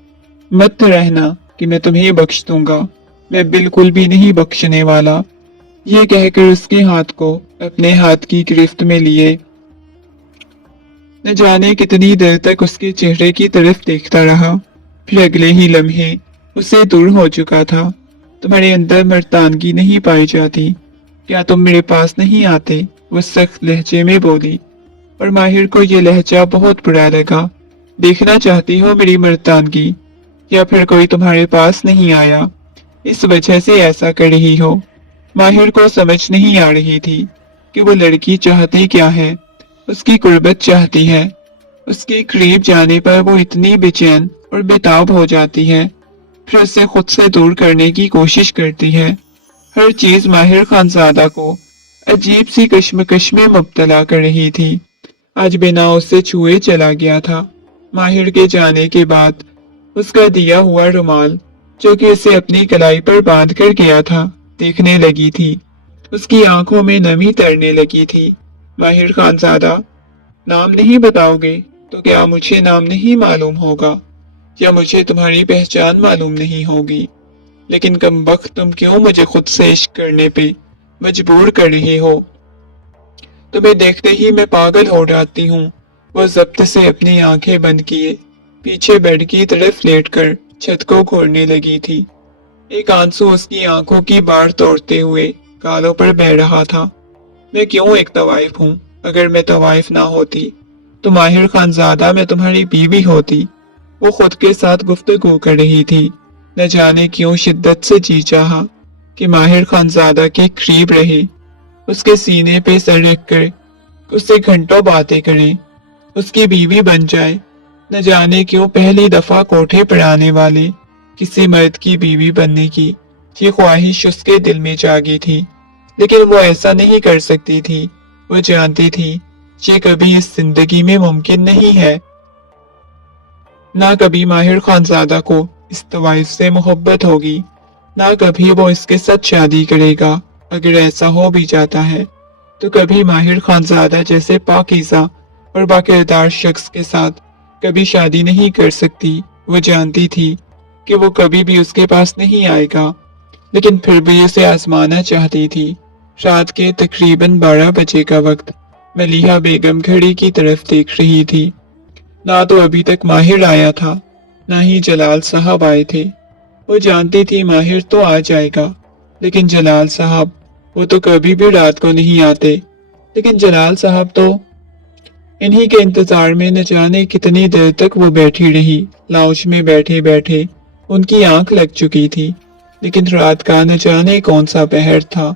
मत रहना कि मैं तुम्हें बख्श दूंगा, मैं बिल्कुल भी नहीं बख्शने वाला। ये कहकर उसके हाथ को अपने हाथ की गिरफ्त में लिए न जाने कितनी देर तक उसके चेहरे की तरफ देखता रहा। फिर अगले ही लम्हे उससे दूर हो चुका था। तुम्हारे अंदर मर्दानगी नहीं पाई जाती, क्या तुम मेरे पास नहीं आते? वो सख्त लहजे में बोली, और माहिर को ये लहजा बहुत बुरा लगा। देखना चाहती हो मेरी मर्दानगी, या फिर कोई तुम्हारे पास नहीं आया इस वजह से ऐसा कर रही हो? माहिर को समझ नहीं आ रही थी कि वो लड़की चाहती क्या है। उसकी कुर्बत चाहती है, اس کے قریب جانے پر وہ اتنی بے چین اور بےتاب ہو جاتی ہے، پھر اسے خود سے دور کرنے کی کوشش کرتی ہے۔ ہر چیز ماہر خانزادہ کو عجیب سی کشمکش میں مبتلا کر رہی تھی۔ آج بنا اسے چھوئے چلا گیا تھا۔ ماہر کے جانے کے بعد اس کا دیا ہوا رومال جو کہ اسے اپنی کلائی پر باندھ کر گیا تھا دیکھنے لگی تھی۔ اس کی آنکھوں میں نمی ترنے لگی تھی۔ ماہر خانزادہ، نام نہیں بتاؤ گے تو کیا مجھے نام نہیں معلوم ہوگا یا مجھے تمہاری پہچان معلوم نہیں ہوگی؟ لیکن کمبخت تم کیوں مجھے خود سے عشق کرنے پہ مجبور کر رہی ہو؟ تمہیں دیکھتے ہی میں پاگل ہو جاتی ہوں۔ وہ ضبط سے اپنی آنکھیں بند کیے پیچھے بیڈ کی طرف لیٹ کر چھت کو گھورنے لگی تھی۔ ایک آنسو اس کی آنکھوں کی باڑ توڑتے ہوئے گالوں پر بہہ رہا تھا۔ میں کیوں ایک طوائف ہوں؟ اگر میں طوائف نہ ہوتی تو ماہر خانزادہ میں تمہاری بیوی ہوتی۔ وہ خود کے ساتھ گفتگو کر رہی تھی۔ نہ جانے کیوں شدت سے جی چاہا کہ ماہر خانزادہ کے قریب رہے، اس کے سینے پہ سر رکھ کر اس سے گھنٹوں باتیں کرے، اس کی بیوی بن جائے۔ نہ جانے کیوں پہلی دفعہ کوٹھے پر آنے والے کسی مرد کی بیوی بننے کی یہ خواہش اس کے دل میں جاگی تھی، لیکن وہ ایسا نہیں کر سکتی تھی۔ وہ جانتی تھی یہ کبھی اس زندگی میں ممکن نہیں ہے۔ نہ کبھی ماہر خانزادہ کو اس طوائف سے محبت ہوگی، نہ کبھی وہ اس کے ساتھ شادی کرے گا۔ اگر ایسا ہو بھی جاتا ہے تو کبھی ماہر خانزادہ جیسے پاکیزہ اور باکردار شخص کے ساتھ کبھی شادی نہیں کر سکتی۔ وہ جانتی تھی کہ وہ کبھی بھی اس کے پاس نہیں آئے گا، لیکن پھر بھی اسے آزمانا چاہتی تھی۔ رات کے تقریباً 12 بجے کا وقت ملیحہ بیگم گھڑی کی طرف دیکھ رہی تھی۔ نہ تو ابھی تک ماہر آیا تھا، نہ ہی جلال صاحب آئے تھے۔ وہ جانتی تھی ماہر تو آ جائے گا، لیکن جلال صاحب وہ تو کبھی بھی رات کو نہیں آتے۔ لیکن جلال صاحب تو انہی کے انتظار میں نہ جانے کتنی دیر تک وہ بیٹھی رہی۔ لاؤنج میں بیٹھے بیٹھے ان کی آنکھ لگ چکی تھی، لیکن رات کا نہ جانے کون سا پہر تھا۔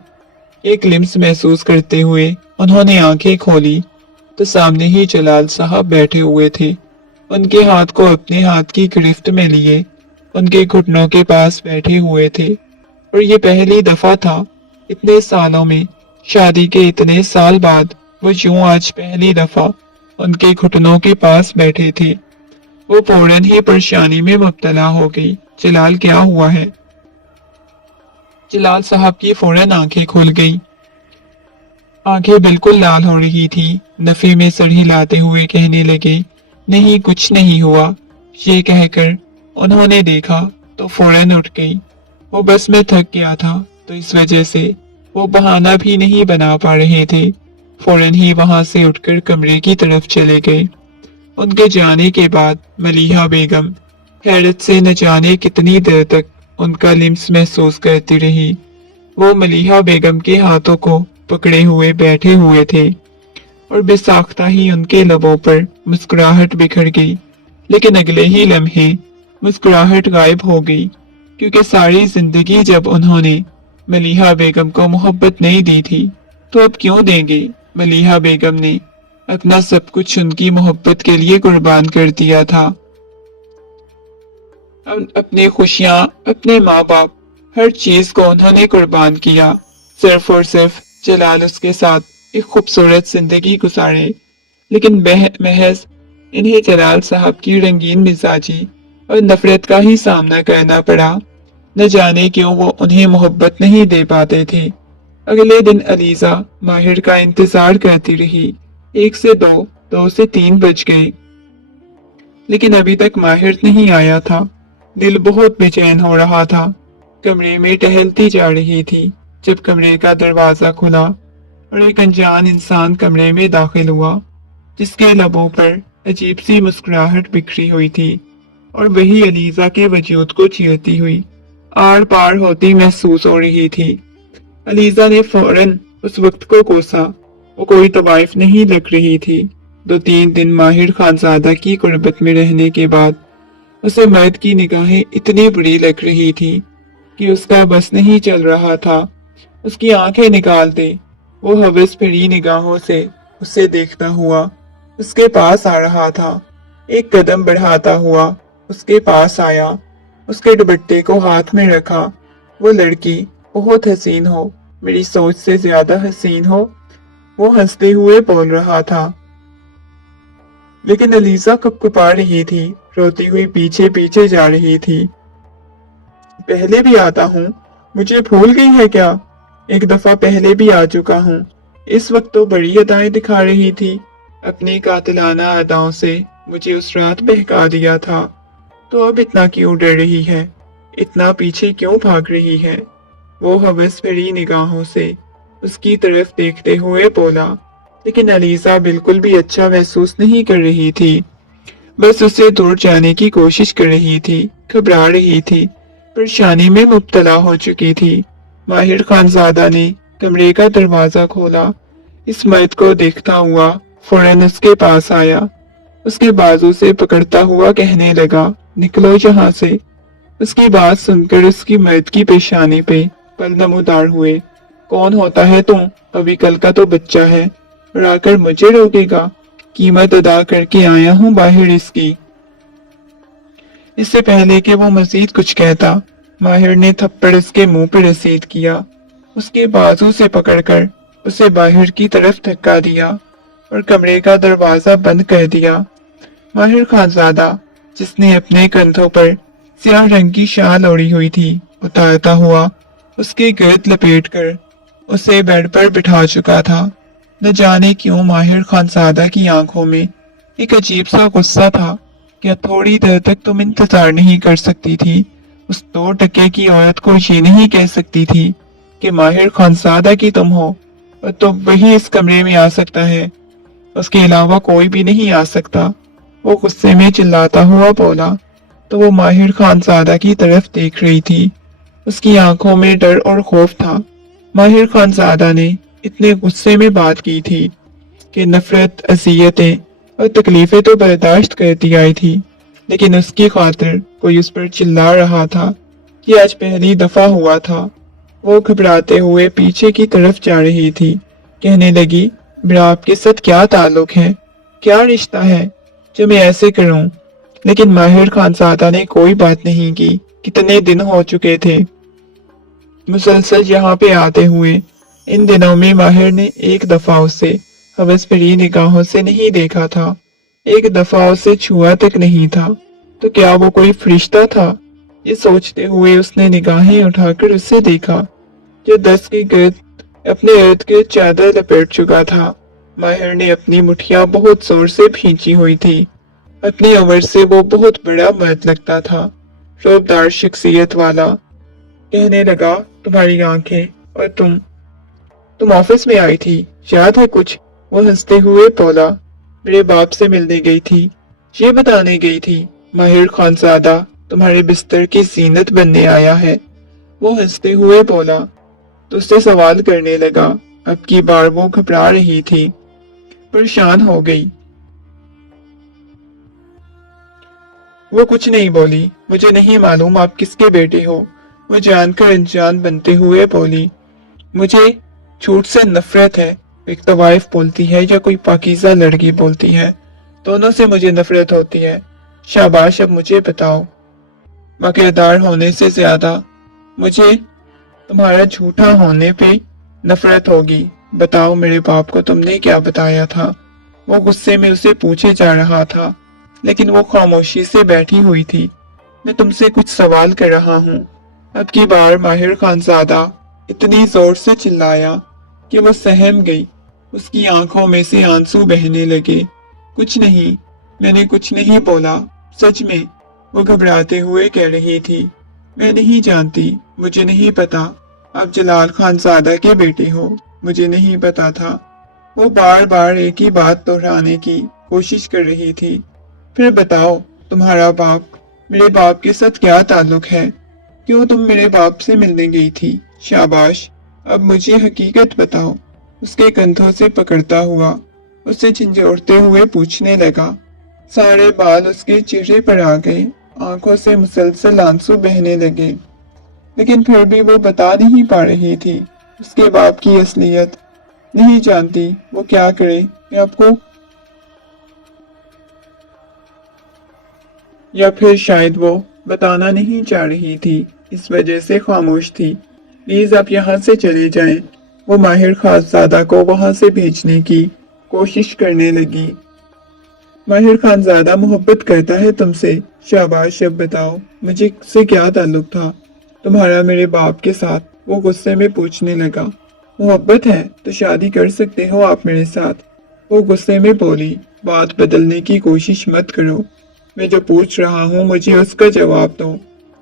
ایک لمس محسوس کرتے ہوئے انہوں نے آنکھیں کھولی تو سامنے ہی جلال صاحب بیٹھے ہوئے تھے، ان کے ہاتھ کو اپنے ہاتھ کی گرفت میں لیے ان کے گھٹنوں کے پاس بیٹھے ہوئے تھے۔ اور یہ پہلی دفعہ تھا اتنے سالوں میں، شادی کے اتنے سال بعد وہ یوں آج پہلی دفعہ ان کے گھٹنوں کے پاس بیٹھے تھے۔ وہ فوراً ہی پریشانی میں مبتلا ہو گئی۔ جلال کیا ہوا ہے؟ جلال صاحب کی فوراً آنکھیں کھل گئی، آنکھیں بالکل لال ہو رہی تھی۔ نفی میں سر ہلاتے ہوئے کہنے لگے، نہیں کچھ نہیں ہوا۔ یہ کہہ کر انہوں نے دیکھا تو فوراً اٹھ گئی۔ وہ بس میں تھک گیا تھا تو اس وجہ سے وہ بہانہ بھی نہیں بنا پا رہے تھے۔ فوراً ہی وہاں سے اٹھ کر کمرے کی طرف چلے گئے۔ ان کے جانے کے بعد ملیحہ بیگم حیرت سے نہ جانے کتنی دیر تک ان کا لمس محسوس کرتی رہی۔ وہ ملیحہ بیگم کے ہاتھوں کو پکڑے ہوئے بیٹھے ہوئے تھے اور بے ساختہ ہی ان کے لبوں پر مسکراہٹ بکھر گئی، لیکن اگلے ہی لمحے مسکراہٹ غائب ہو گئی، کیونکہ ساری زندگی جب انہوں نے ملیحہ بیگم کو محبت نہیں دی تھی تو اب کیوں دیں گے؟ ملیحہ بیگم نے اپنا سب کچھ ان کی محبت کے لیے قربان کر دیا تھا، اپنی خوشیاں، اپنے ماں باپ، ہر چیز کو انہوں نے قربان کیا، صرف اور صرف جلال اس کے ساتھ ایک خوبصورت زندگی گزارے۔ لیکن محض انہیں جلال صاحب کی رنگین مزاجی اور نفرت کا ہی سامنا کرنا پڑا۔ نہ جانے کیوں وہ انہیں محبت نہیں دے پاتے تھے۔ اگلے دن علیزہ ماہر کا انتظار کرتی رہی۔ 1 سے 2، 2 سے 3 بج گئے، لیکن ابھی تک ماہر نہیں آیا تھا۔ دل بہت بے چین ہو رہا تھا۔ کمرے میں ٹہلتی جا رہی تھی جب کمرے کا دروازہ کھلا اور ایک انجان انسان کمرے میں داخل ہوا، جس کے لبوں پر عجیب سی مسکراہٹ بکھری ہوئی تھی اور وہی علیزہ کے وجود کو چیرتی ہوئی آر پار ہوتی محسوس ہو رہی تھی۔ علیزہ نے فوراً اس وقت کو کوسا، وہ کوئی طوائف نہیں لگ رہی تھی۔ 2-3 دن ماہر خانزادہ کی قربت میں رہنے کے بعد اسے مرد کی نگاہیں اتنی بری لگ رہی تھی کہ اس کا بس نہیں چل رہا تھا اس کی آنکھیں نکال دے۔ وہ ہوس بھری نگاہوں سے اسے دیکھتا ہوا उसके पास आ रहा था। एक कदम बढ़ाता हुआ उसके पास आया, उसके दुपट्टे को हाथ में रखा। वो लड़की बहुत हसीन हो, मेरी सोच से ज्यादा हसीन हो, वो हंसते हुए बोल रहा था। लेकिन अलीजा कपकपा रही थी, रोती हुई पीछे पीछे जा रही थी। पहले भी आता हूँ, मुझे भूल गई है क्या? एक दफा पहले भी आ चुका हूँ। इस वक्त तो बड़ी अदाएं दिखा रही थी। अपनी कातिलाना अदाओं से मुझे उस रात बहका दिया था। तो अब इतना क्यों डर रही है? इतना पीछे क्यों भाग रही है? वो हवस भरी निगाहों से उसकी तरफ देखते हुए बोला। लेकिन अलीजा बिल्कुल भी अच्छा महसूस नहीं कर रही थी। बस उससे दूर जाने की कोशिश कर रही थी, घबरा रही थी, परेशानी में मुब्तला हो चुकी थी। माहिर खानजादा ने कमरे का दरवाजा खोला। इस मर्द को देखता हुआ फौरन उसके पास आया, उसके बाजू से पकड़ता हुआ कहने लगा, निकलो यहाँ से। उसकी बात सुनकर उसकी मर्द की पेशानी पे पल नमूदार हुए। कौन होता है तुम? अभी कल का तो बच्चा है और आकर मुझे रोकेगा? कीमत अदा करके आया हूँ बाहर इसकी। इससे पहले कि वो मजीद कुछ कहता, माहिर ने थप्पड़ उसके मुंह पर रसीद किया, उसके बाजू से पकड़कर उसे बाहर की तरफ धक्का दिया और कमरे का दरवाजा बंद कर दिया। माहिर खानजादा, जिसने अपने कंधों पर स्याह रंग की शाल ओढ़ी हुई थी, उतारता हुआ उसके गिर्द लपेटकर उसे बेड पर बिठा चुका था। न जाने क्यों माहिर खानजादा की आंखों में एक अजीब सा गुस्सा था। क्या थोड़ी देर तक तुम इंतजार नहीं कर सकती थी? उस 2 टके की औरत को ये नहीं कह सकती थी कि माहिर खानजादा की तुम हो और तुम वही इस कमरे में आ सकता है, उसके अलावा कोई भी नहीं आ सकता। वो गुस्से में चिल्लाता हुआ बोला तो वो माहिर खानजादा की तरफ देख रही थी। उसकी आंखों में डर और खौफ था। माहिर खानजादा ने इतने गुस्से में बात की थी कि नफरत, अजियतें और तकलीफें तो बर्दाश्त करती आई थी, लेकिन उसकी खातिर कोई उस पर चिल्ला रहा था। ये आज पहली दफा हुआ था। वो घबराते हुए पीछे की तरफ जा रही थी, कहने लगी, मेरा आपके साथ क्या ताल्लुक है? क्या रिश्ता है जो मैं ऐसे करूं? लेकिन माहिर खानजादा ने कोई बात नहीं की। कितने दिन हो चुके थे मुसलसल यहाँ पे आते हुए। इन दिनों में माहिर ने एक दफा उसे हवस भरी निगाहों से नहीं देखा था, एक दफा उसे छुआ तक नहीं था। तो क्या वो कोई फरिश्ता था? ये सोचते हुए उसने निगाहें उठाकर उसे देखा, जो दस्त के गिर्द अपने इर्द गिर्द चादर लपेट चुका था। माहिर ने अपनी मुठियां बहुत जोर से खींची हुई थी। अपनी उम्र से वो बहुत बड़ा मर्द लगता था, रौबदार शख्सियत वाला। कहने लगा, तुम्हारी आंखें और तुम ऑफिस में आई थी, याद है कुछ? वो हंसते हुए बोला, मेरे बाप से मिलने गई थी, ये बताने गई थी माहिर खानजादा तुम्हारे बिस्तर की जीनत बनने आया है। वो हंसते हुए बोला तो उससे सवाल करने लगा। अब की बार वो घबरा रही थी, परेशान हो गई। वो कुछ नहीं बोली। मुझे नहीं मालूम आप किसके बेटे हो, वो जानकर अनजान बनते हुए बोली। मुझे झूठ से नफरत है। एक तो वाइफ बोलती है या कोई पाकीज़ा लड़की बोलती है, दोनों से मुझे नफरत होती है। शाबाश, अब मुझे बताओ, मक्केदार होने से ज्यादा मुझे तुम्हारा झूठा होने पे नफरत होगी। बताओ, मेरे बाप को तुमने क्या बताया था? वो गुस्से में उसे पूछे जा रहा था, लेकिन वो खामोशी से बैठी हुई थी। मैं तुमसे कुछ सवाल कर रहा हूँ। अब की बार माहिर खानजादा इतनी जोर से चिल्लाया कि वो सहम गई। उसकी आंखों में से आंसू बहने लगे। कुछ नहीं, मैंने कुछ नहीं बोला, सच में, वो घबराते हुए कह रही थी। मैं नहीं जानती, मुझे नहीं पता आप जलाल खानजादा के बेटे हो, मुझे नहीं पता था। वो बार बार एक ही बात दोहराने की कोशिश कर रही थी। फिर बताओ, तुम्हारा बाप, मेरे बाप के साथ क्या ताल्लुक है? क्यों तुम मेरे बाप से मिलने गई थी? शाबाश, अब मुझे हकीकत बताओ। उसके कंधों से पकड़ता हुआ उसे झंझोड़ते हुए पूछने लगा। सारे बाल उसके चेहरे पर आ गए, आंखों से मुसलसल आंसू बहने लगे, लेकिन फिर भी वो बता नहीं पा रही थी उसके बाप की असलियत। नहीं जानती वो क्या करे। मैं आपको या फिर शायद वो बताना नहीं चाह रही थी, इस वजह से खामोश थी। प्लीज आप यहाँ से चले जाएं। वो माहिर खानजादा को वहां से भेजने की कोशिश करने लगी। माहिर खानजादा मोहब्बत करता है तुमसे? शाबाश, अब बताओ मुझे से क्या ताल्लुक था तुम्हारा मेरे बाप के साथ? वो गुस्से में पूछने लगा। मोहब्बत है तो शादी कर सकते हो आप मेरे साथ, वो गुस्से में बोली। बात बदलने की कोशिश मत करो, मैं जो पूछ रहा हूँ मुझे उसका जवाब दो।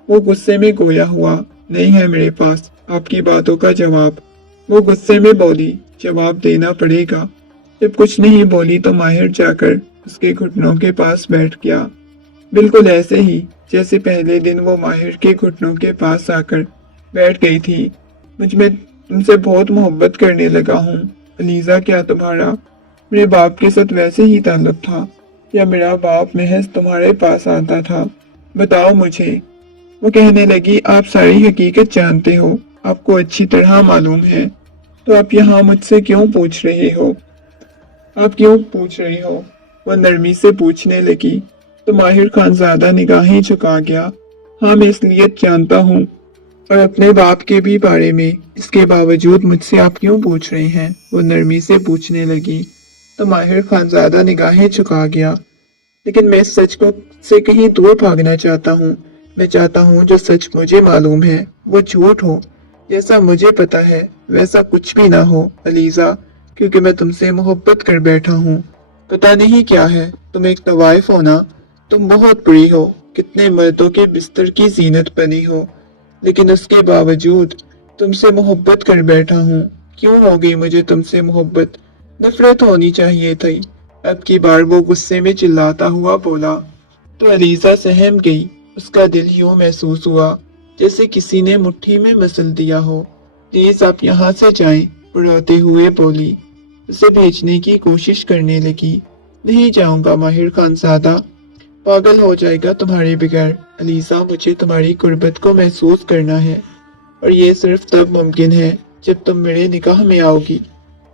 वो गुस्से में गोया हुआ। नहीं है मेरे पास आपकी बातों का जवाब, वो गुस्से में बोली। जवाब देना पड़ेगा। जब कुछ नहीं बोली तो माहिर जाकर उसके घुटनों के पास बैठ गया, बिल्कुल ऐसे ही जैसे पहले दिन वो माहिर के घुटनों के पास आकर बैठ गई थी। मुझ में तुमसे बहुत मोहब्बत करने लगा हूँ अलीजा। क्या तुम्हारा मेरे बाप के साथ वैसे ही ताल्लुक था या मेरा बाप महज तुम्हारे पास आता था? बताओ मुझे। वो कहने लगी, आप सारी हकीकत जानते हो, आपको अच्छी तरह मालूम है, तो आप यहाँ मुझसे क्यों पूछ रहे हो? आप क्यों पूछ रही हो? वो नरमी से पूछने लगी। तो माहिर खानजादा निगाहें झुका गया। हाँ, मैं इसलिए जानता हूँ और अपने बाप के भी बारे में, इसके बावजूद मुझसे आप क्यों पूछ रहे हैं? वो नरमी से पूछने लगी। तो माहिर खानजादा निगाहें झुका गया। लेकिन मैं इस सच को से कहीं दूर भागना चाहता हूँ। मैं चाहता हूँ जो सच मुझे मालूम है वो झूठ हो। जैसा मुझे पता है वैसा कुछ भी ना हो अलीजा, क्योंकि मैं तुमसे मोहब्बत कर बैठा हूँ। पता नहीं क्या है, तुम एक तवाइफ हो ना। तुम बहुत बुरी हो, कितने मर्दों के बिस्तर की जीनत बनी हो, लेकिन उसके बावजूद तुमसे मोहब्बत कर बैठा हूँ। क्यों हो गई मुझे तुमसे मोहब्बत? नफरत होनी चाहिए थी। अब की बार वो गुस्से में चिल्लाता हुआ बोला। तो अलीजा सहम गई। उसका दिल यूं महसूस हुआ जैसे किसी ने मुट्ठी में मसल दिया हो। प्लीज आप यहाँ से जाएं, वो रोते हुए बोली। उसे भेजने की कोशिश करने लगी। नहीं जाऊंगा माहिर खानजादा, पागल हो जाएगा तुम्हारे बगैर। अलीजा, मुझे तुम्हारी गुर्बत को महसूस करना है और ये सिर्फ तब मुमकिन है जब तुम मेरे निकाह में आओगी।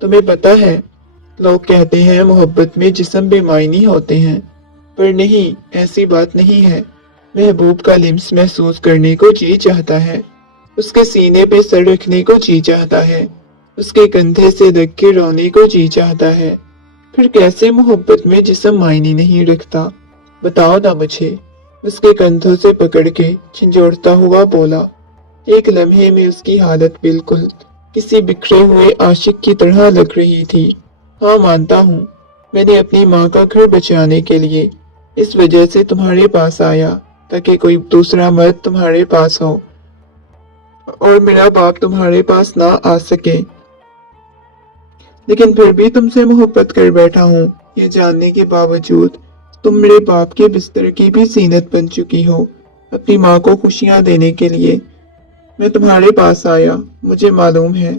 तुम्हें पता है, लोग कहते हैं मोहब्बत में जिस्म बेमायनी होते हैं, पर नहीं, ऐसी बात नहीं है। महबूब का लिम्स महसूस करने को जी चाहता है, उसके सीने पे सर रखने को जी चाहता है, उसके कंधे से लग के रोने को जी चाहता है। फिर कैसे मोहब्बत में जिस्म मायने नहीं रखता? बताओ ना मुझे। उसके कंधों से पकड़ के झंझोड़ता हुआ बोला। एक लम्हे में उसकी हालत बिल्कुल किसी बिखरे हुए आशिक की तरह लग रही थी। हाँ, मानता हूँ, मैंने अपनी माँ का घर बचाने के लिए इस वजह से तुम्हारे पास आया, ताकि कोई दूसरा मर्द तुम्हारे पास हो और मेरा बाप तुम्हारे पास ना आ सके। लेकिन फिर भी तुमसे मोहब्बत कर बैठा हूँ, ये जानने के बावजूद तुम मेरे बाप के बिस्तर की भी जीनत बन चुकी हो। अपनी माँ को खुशियाँ देने के लिए मैं तुम्हारे पास आया। मुझे मालूम है,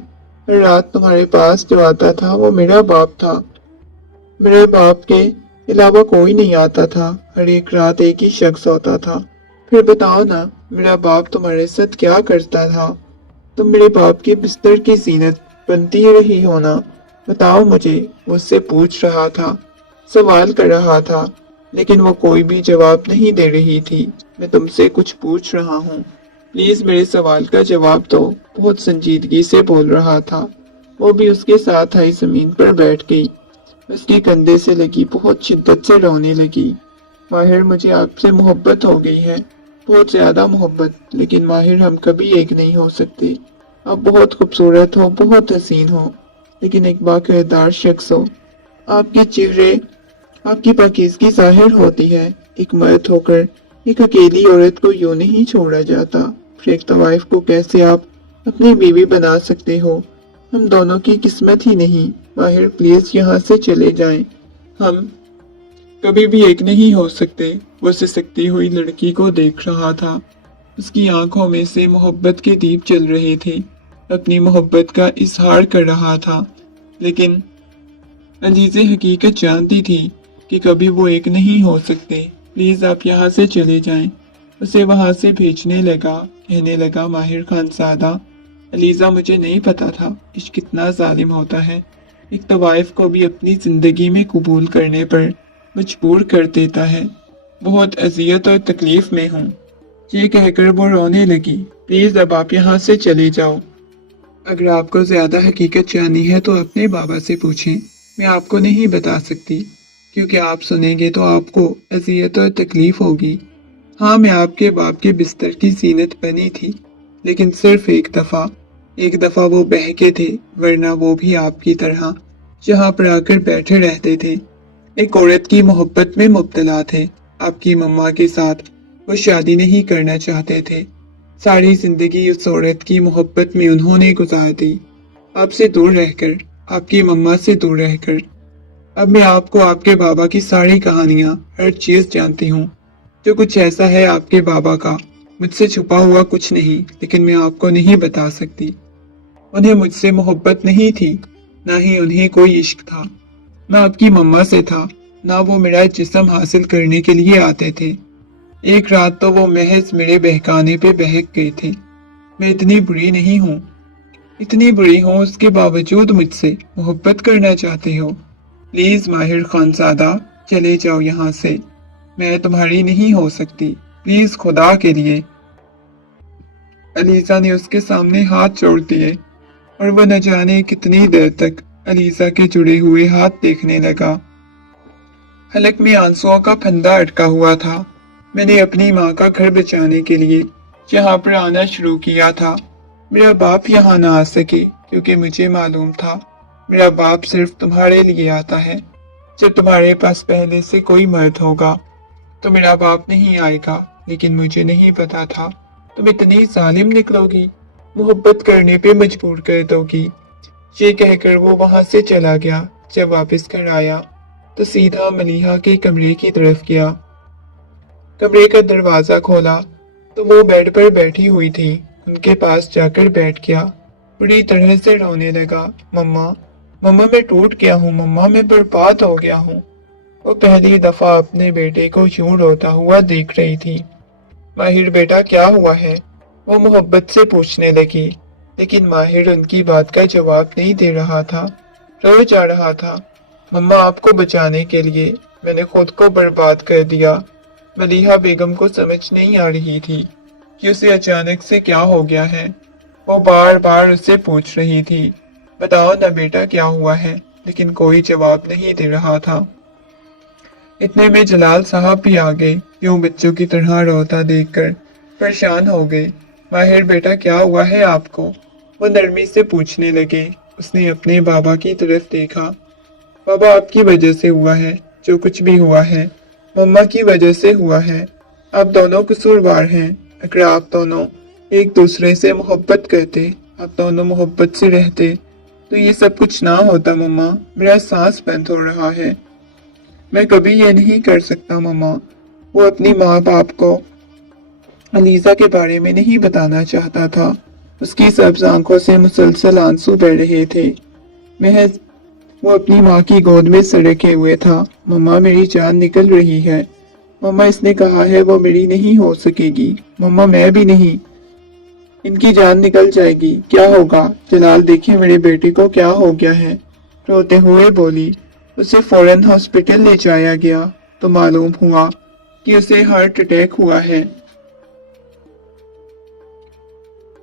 हर रात तुम्हारे पास जो आता था वो मेरा बाप था। मेरे बाप के अलावा कोई नहीं आता था। हर एक रात एक ही शख्स होता था। फिर बताओ ना, मेरा बाप तुम्हारे साथ क्या करता था? तुम मेरे बाप के बिस्तर की जीनत बनती ही रही हो ना। बताओ मुझे। मुझसे पूछ रहा था, सवाल कर रहा था, लेकिन वो कोई भी जवाब नहीं दे रही थी। मैं तुमसे कुछ पूछ रहा हूँ, प्लीज मेरे सवाल का जवाब दो। बहुत संजीदगी से बोल रहा था। वो भी उसके साथ आई जमीन पर बैठ गई। उसके कंधे से लगी बहुत शिद्दत से रोने लगी। माहिर, मुझे आपसे मोहब्बत हो गई है, बहुत ज्यादा मोहब्बत। लेकिन माहिर, हम कभी एक नहीं हो सकते। आप बहुत खूबसूरत हो, बहुत हसीन हो, लेकिन एक बाकिरदार शख्स हो। आपके चेहरे, आपकी पाकीज़गी ज़ाहिर होती है। एक मर्द होकर एक अकेली औरत को यूं नहीं छोड़ा जाता। फिर एक तवाइफ को कैसे आप अपनी बीवी बना सकते हो? हम दोनों की किस्मत ही नहीं। माहिर, प्लीज यहाँ से चले जाएं। हम कभी भी एक नहीं हो सकते। वो सिसकती हुई लड़की को देख रहा था। उसकी आंखों में से मोहब्बत के दीप जल रहे थे। अपनी मोहब्बत का इजहार कर रहा था, लेकिन अजीज़े हकीकत जानती थी कि कभी वो एक नहीं हो सकते। प्लीज आप यहाँ से चले जाएं। उसे वहां से भेजने लगा। कहने लगा, माहिर खानजादा, अलीजा, मुझे नहीं पता था इश्क कितना जालिम होता है। एक तवाइफ को भी अपनी जिंदगी में कबूल करने पर मजबूर कर देता है। बहुत अजियत और तकलीफ में हूँ। ये कहकर वो रोने लगी। प्लीज अब आप यहाँ से चले जाओ। अगर आपको ज्यादा हकीकत जाननी है तो अपने बाबा से पूछें। मैं आपको नहीं बता सकती, क्योंकि आप सुनेंगे तो आपको अजियत और तकलीफ होगी। हाँ, मैं आपके बाप के बिस्तर की जीनत बनी थी, लेकिन सिर्फ एक दफा वो बहके थे, वरना वो भी आपकी तरह जहाँ पर आकर बैठे रहते थे। एक औरत की मोहब्बत में मुब्तला थे। आपकी मम्मा के साथ वो शादी नहीं करना चाहते थे। सारी जिंदगी उस औरत की मोहब्बत में उन्होंने गुजार दी, आपसे दूर रहकर, आपकी मम्मा से दूर रहकर। अब मैं आपको आपके बाबा की सारी कहानियां, हर चीज जानती हूँ। जो कुछ ऐसा है आपके बाबा का, मुझसे छुपा हुआ कुछ नहीं, लेकिन मैं आपको नहीं बता सकती। उन्हें मुझसे मोहब्बत नहीं थी, ना ही उन्हें कोई इश्क था। ना आपकी मम्मा से था, ना वो मेरा जिस्म हासिल करने के लिए आते थे। एक रात तो वो महज मेरे बहकाने पे बहक गए थे। मैं इतनी बुरी नहीं हूँ, इतनी बुरी हूँ, उसके बावजूद मुझसे मोहब्बत करना चाहते हो। प्लीज माहिर खानजादा, चले जाओ यहाँ से। मैं तुम्हारी नहीं हो सकती, प्लीज खुदा के लिए। अलीजा ने उसके सामने हाथ जोड़ दिए और वह न जाने कितनी देर तक अलीजा के जुड़े हुए हाथ देखने लगा। हलक में आंसुओं का फंदा अटका हुआ था। मैंने अपनी माँ का घर बचाने के लिए यहाँ पर आना शुरू किया था। मेरा बाप यहाँ ना आ सके, क्योंकि मुझे मालूम था मेरा बाप सिर्फ तुम्हारे लिए आता है। जब तुम्हारे पास पहले से कोई मर्द होगा तो मेरा बाप नहीं आएगा, लेकिन मुझे नहीं पता था तुम इतनी जालिम निकलोगी, मोहब्बत करने पे मजबूर कर दोगी। ये कहकर वो वहां से चला गया। जब वापस घर आया तो सीधा मलीहा के कमरे की तरफ गया। कमरे का दरवाजा खोला तो वो बेड पर बैठी हुई थी। उनके पास जाकर बैठ गया, बुरी तरह से रोने लगा। मम्मा, मम्मा मैं टूट गया हूँ, मम्मा मैं बर्बाद हो गया हूँ। वो पहली दफा अपने बेटे को यूं रोता हुआ देख रही थी। माहिर बेटा क्या हुआ है? वो मोहब्बत से पूछने लगी, लेकिन माहिर उनकी बात का जवाब नहीं दे रहा था, रो जा रहा था। मम्मा आपको बचाने के लिए मैंने खुद को बर्बाद कर दिया। मलीहा बेगम को समझ नहीं आ रही थी कि उसे अचानक से क्या हो गया है। वो बार बार उससे पूछ रही थी, बताओ ना बेटा क्या हुआ है, लेकिन कोई जवाब नहीं दे रहा था। इतने में जलाल साहब भी आ गए। यूं बच्चों की तरह रोता देखकर परेशान हो गए। माहिर बेटा क्या हुआ है आपको? वो नरमी से पूछने लगे। उसने अपने बाबा की तरफ देखा। बाबा आपकी वजह से हुआ है, जो कुछ भी हुआ है मम्मा की वजह से हुआ है। आप दोनों कसूरवार हैं। अगर आप दोनों एक दूसरे से मोहब्बत करते, आप दोनों मोहब्बत से रहते, तो ये सब कुछ ना होता। मम्मा मेरा सांस बंद हो रहा है, मैं कभी ये नहीं कर सकता मम्मा। वो अपनी माँ बाप को अलीजा के बारे में नहीं बताना चाहता था। उसकी सब्ज आंखों से मुसलसल आंसू बह रहे थे। महज वो अपनी माँ की गोद में सड़के हुए था। मम्मा मेरी जान निकल रही है, मम्मा इसने कहा है वो मेरी नहीं हो सकेगी, मम्मा मैं भी नहीं, इनकी जान निकल जाएगी, क्या होगा? जलाल देखिए मेरे बेटे को क्या हो गया है, रोते हुए बोली। उसे फौरन हॉस्पिटल ले जाया गया तो मालूम हुआ कि उसे हार्ट अटैक हुआ है।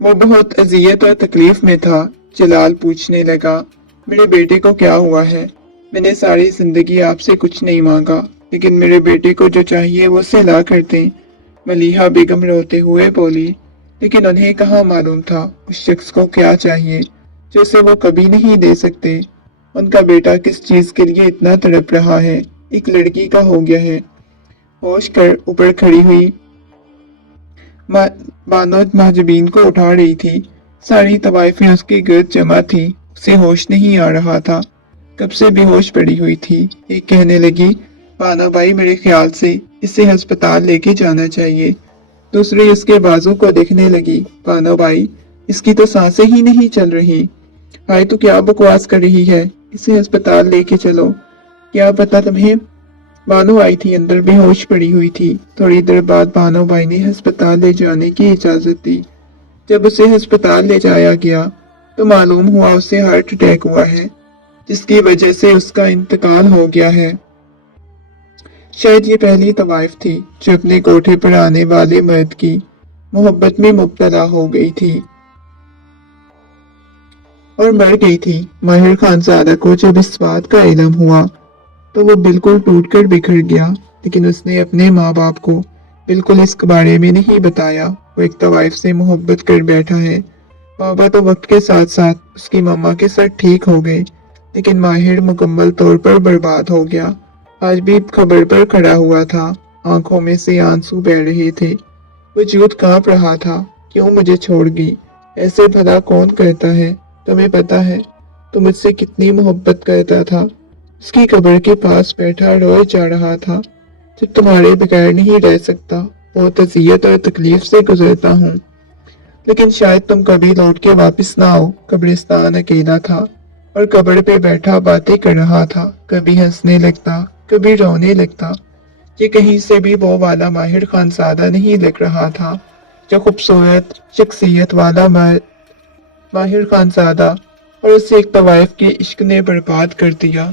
वो बहुत अजियत और तकलीफ में था। जलाल पूछने लगा, मेरे बेटे को क्या हुआ है? मैंने सारी जिंदगी आपसे कुछ नहीं मांगा, लेकिन मेरे बेटे को जो चाहिए वो उसे ला कर दें। मलीहा बेगम रोते हुए बोली। लेकिन उन्हें कहाँ मालूम था उस शख्स को क्या चाहिए जो उसे वो कभी नहीं दे सकते। उनका बेटा किस चीज के लिए इतना तड़प रहा है, एक लड़की का हो गया है। होश कर ऊपर खड़ी हुई बानो महजबीन को उठा रही थी। सारी तवाइफें उसके गिर्द जमा थी। उसे होश नहीं आ रहा था, कब से बेहोश पड़ी हुई थी। एक कहने लगी, बाना भाई मेरे ख्याल से इसे अस्पताल लेके जाना चाहिए। दूसरी इसके बाजू को देखने लगी, बाना भाई इसकी तो सांसें ही नहीं चल रही। भाई तू क्या बकवास कर रही है, इसे अस्पताल लेके चलो। क्या पता तुम्हें? बानो आई थी, अंदर बेहोश पड़ी हुई थी। थोड़ी देर बाद बानो भाई ने अस्पताल ले जाने की इजाजत दी। जब उसे अस्पताल ले जाया गया तो मालूम हुआ उसे हार्ट अटैक हुआ है, जिसकी वजह से उसका इंतकाल हो गया है। शायद ये पहली तवाइफ थी जो अपने कोठे पर आने वाले मर्द की मोहब्बत में मुब्तला हो गई थी और मर गई थी। माहिर खानजादा को जब इस बात का इल्म हुआ तो वो बिल्कुल टूटकर बिखर गया, लेकिन उसने अपने माँ बाप को बिल्कुल इस बारे में नहीं बताया। वो एक तवाइफ से मोहब्बत कर बैठा है। बाबा तो वक्त के साथ साथ उसकी मम्मा के साथ ठीक हो गए, लेकिन माहिर मुकम्मल तौर पर बर्बाद हो गया। आज भी खबर पर खड़ा हुआ था, आंखों में से आंसू बह रहे थे, वजूद कांप रहा था। क्यों मुझे छोड़ गई? ऐसे भला कौन करता है? तुम्हें पता है तो मुझसे कितनी मोहब्बत करता था। उसकी कब्र के पास बैठा रोए जा रहा था। जब तुम्हारे बगैर नहीं रह सकता, बहुत अजियत और तकलीफ से गुजरता हूँ, लेकिन शायद तुम कभी लौट के वापस ना आओ। कब्रिस्तान अकेला था और कब्र पे बैठा बातें कर रहा था। कभी हंसने लगता, कभी रोने लगता। ये कहीं से भी वो वाला माहिर खानजादा नहीं लग रहा था जो खूबसूरत शख्सियत वाला माहिर खानजादा और उसे एक तवाइफ के इश्क ने बर्बाद कर दिया।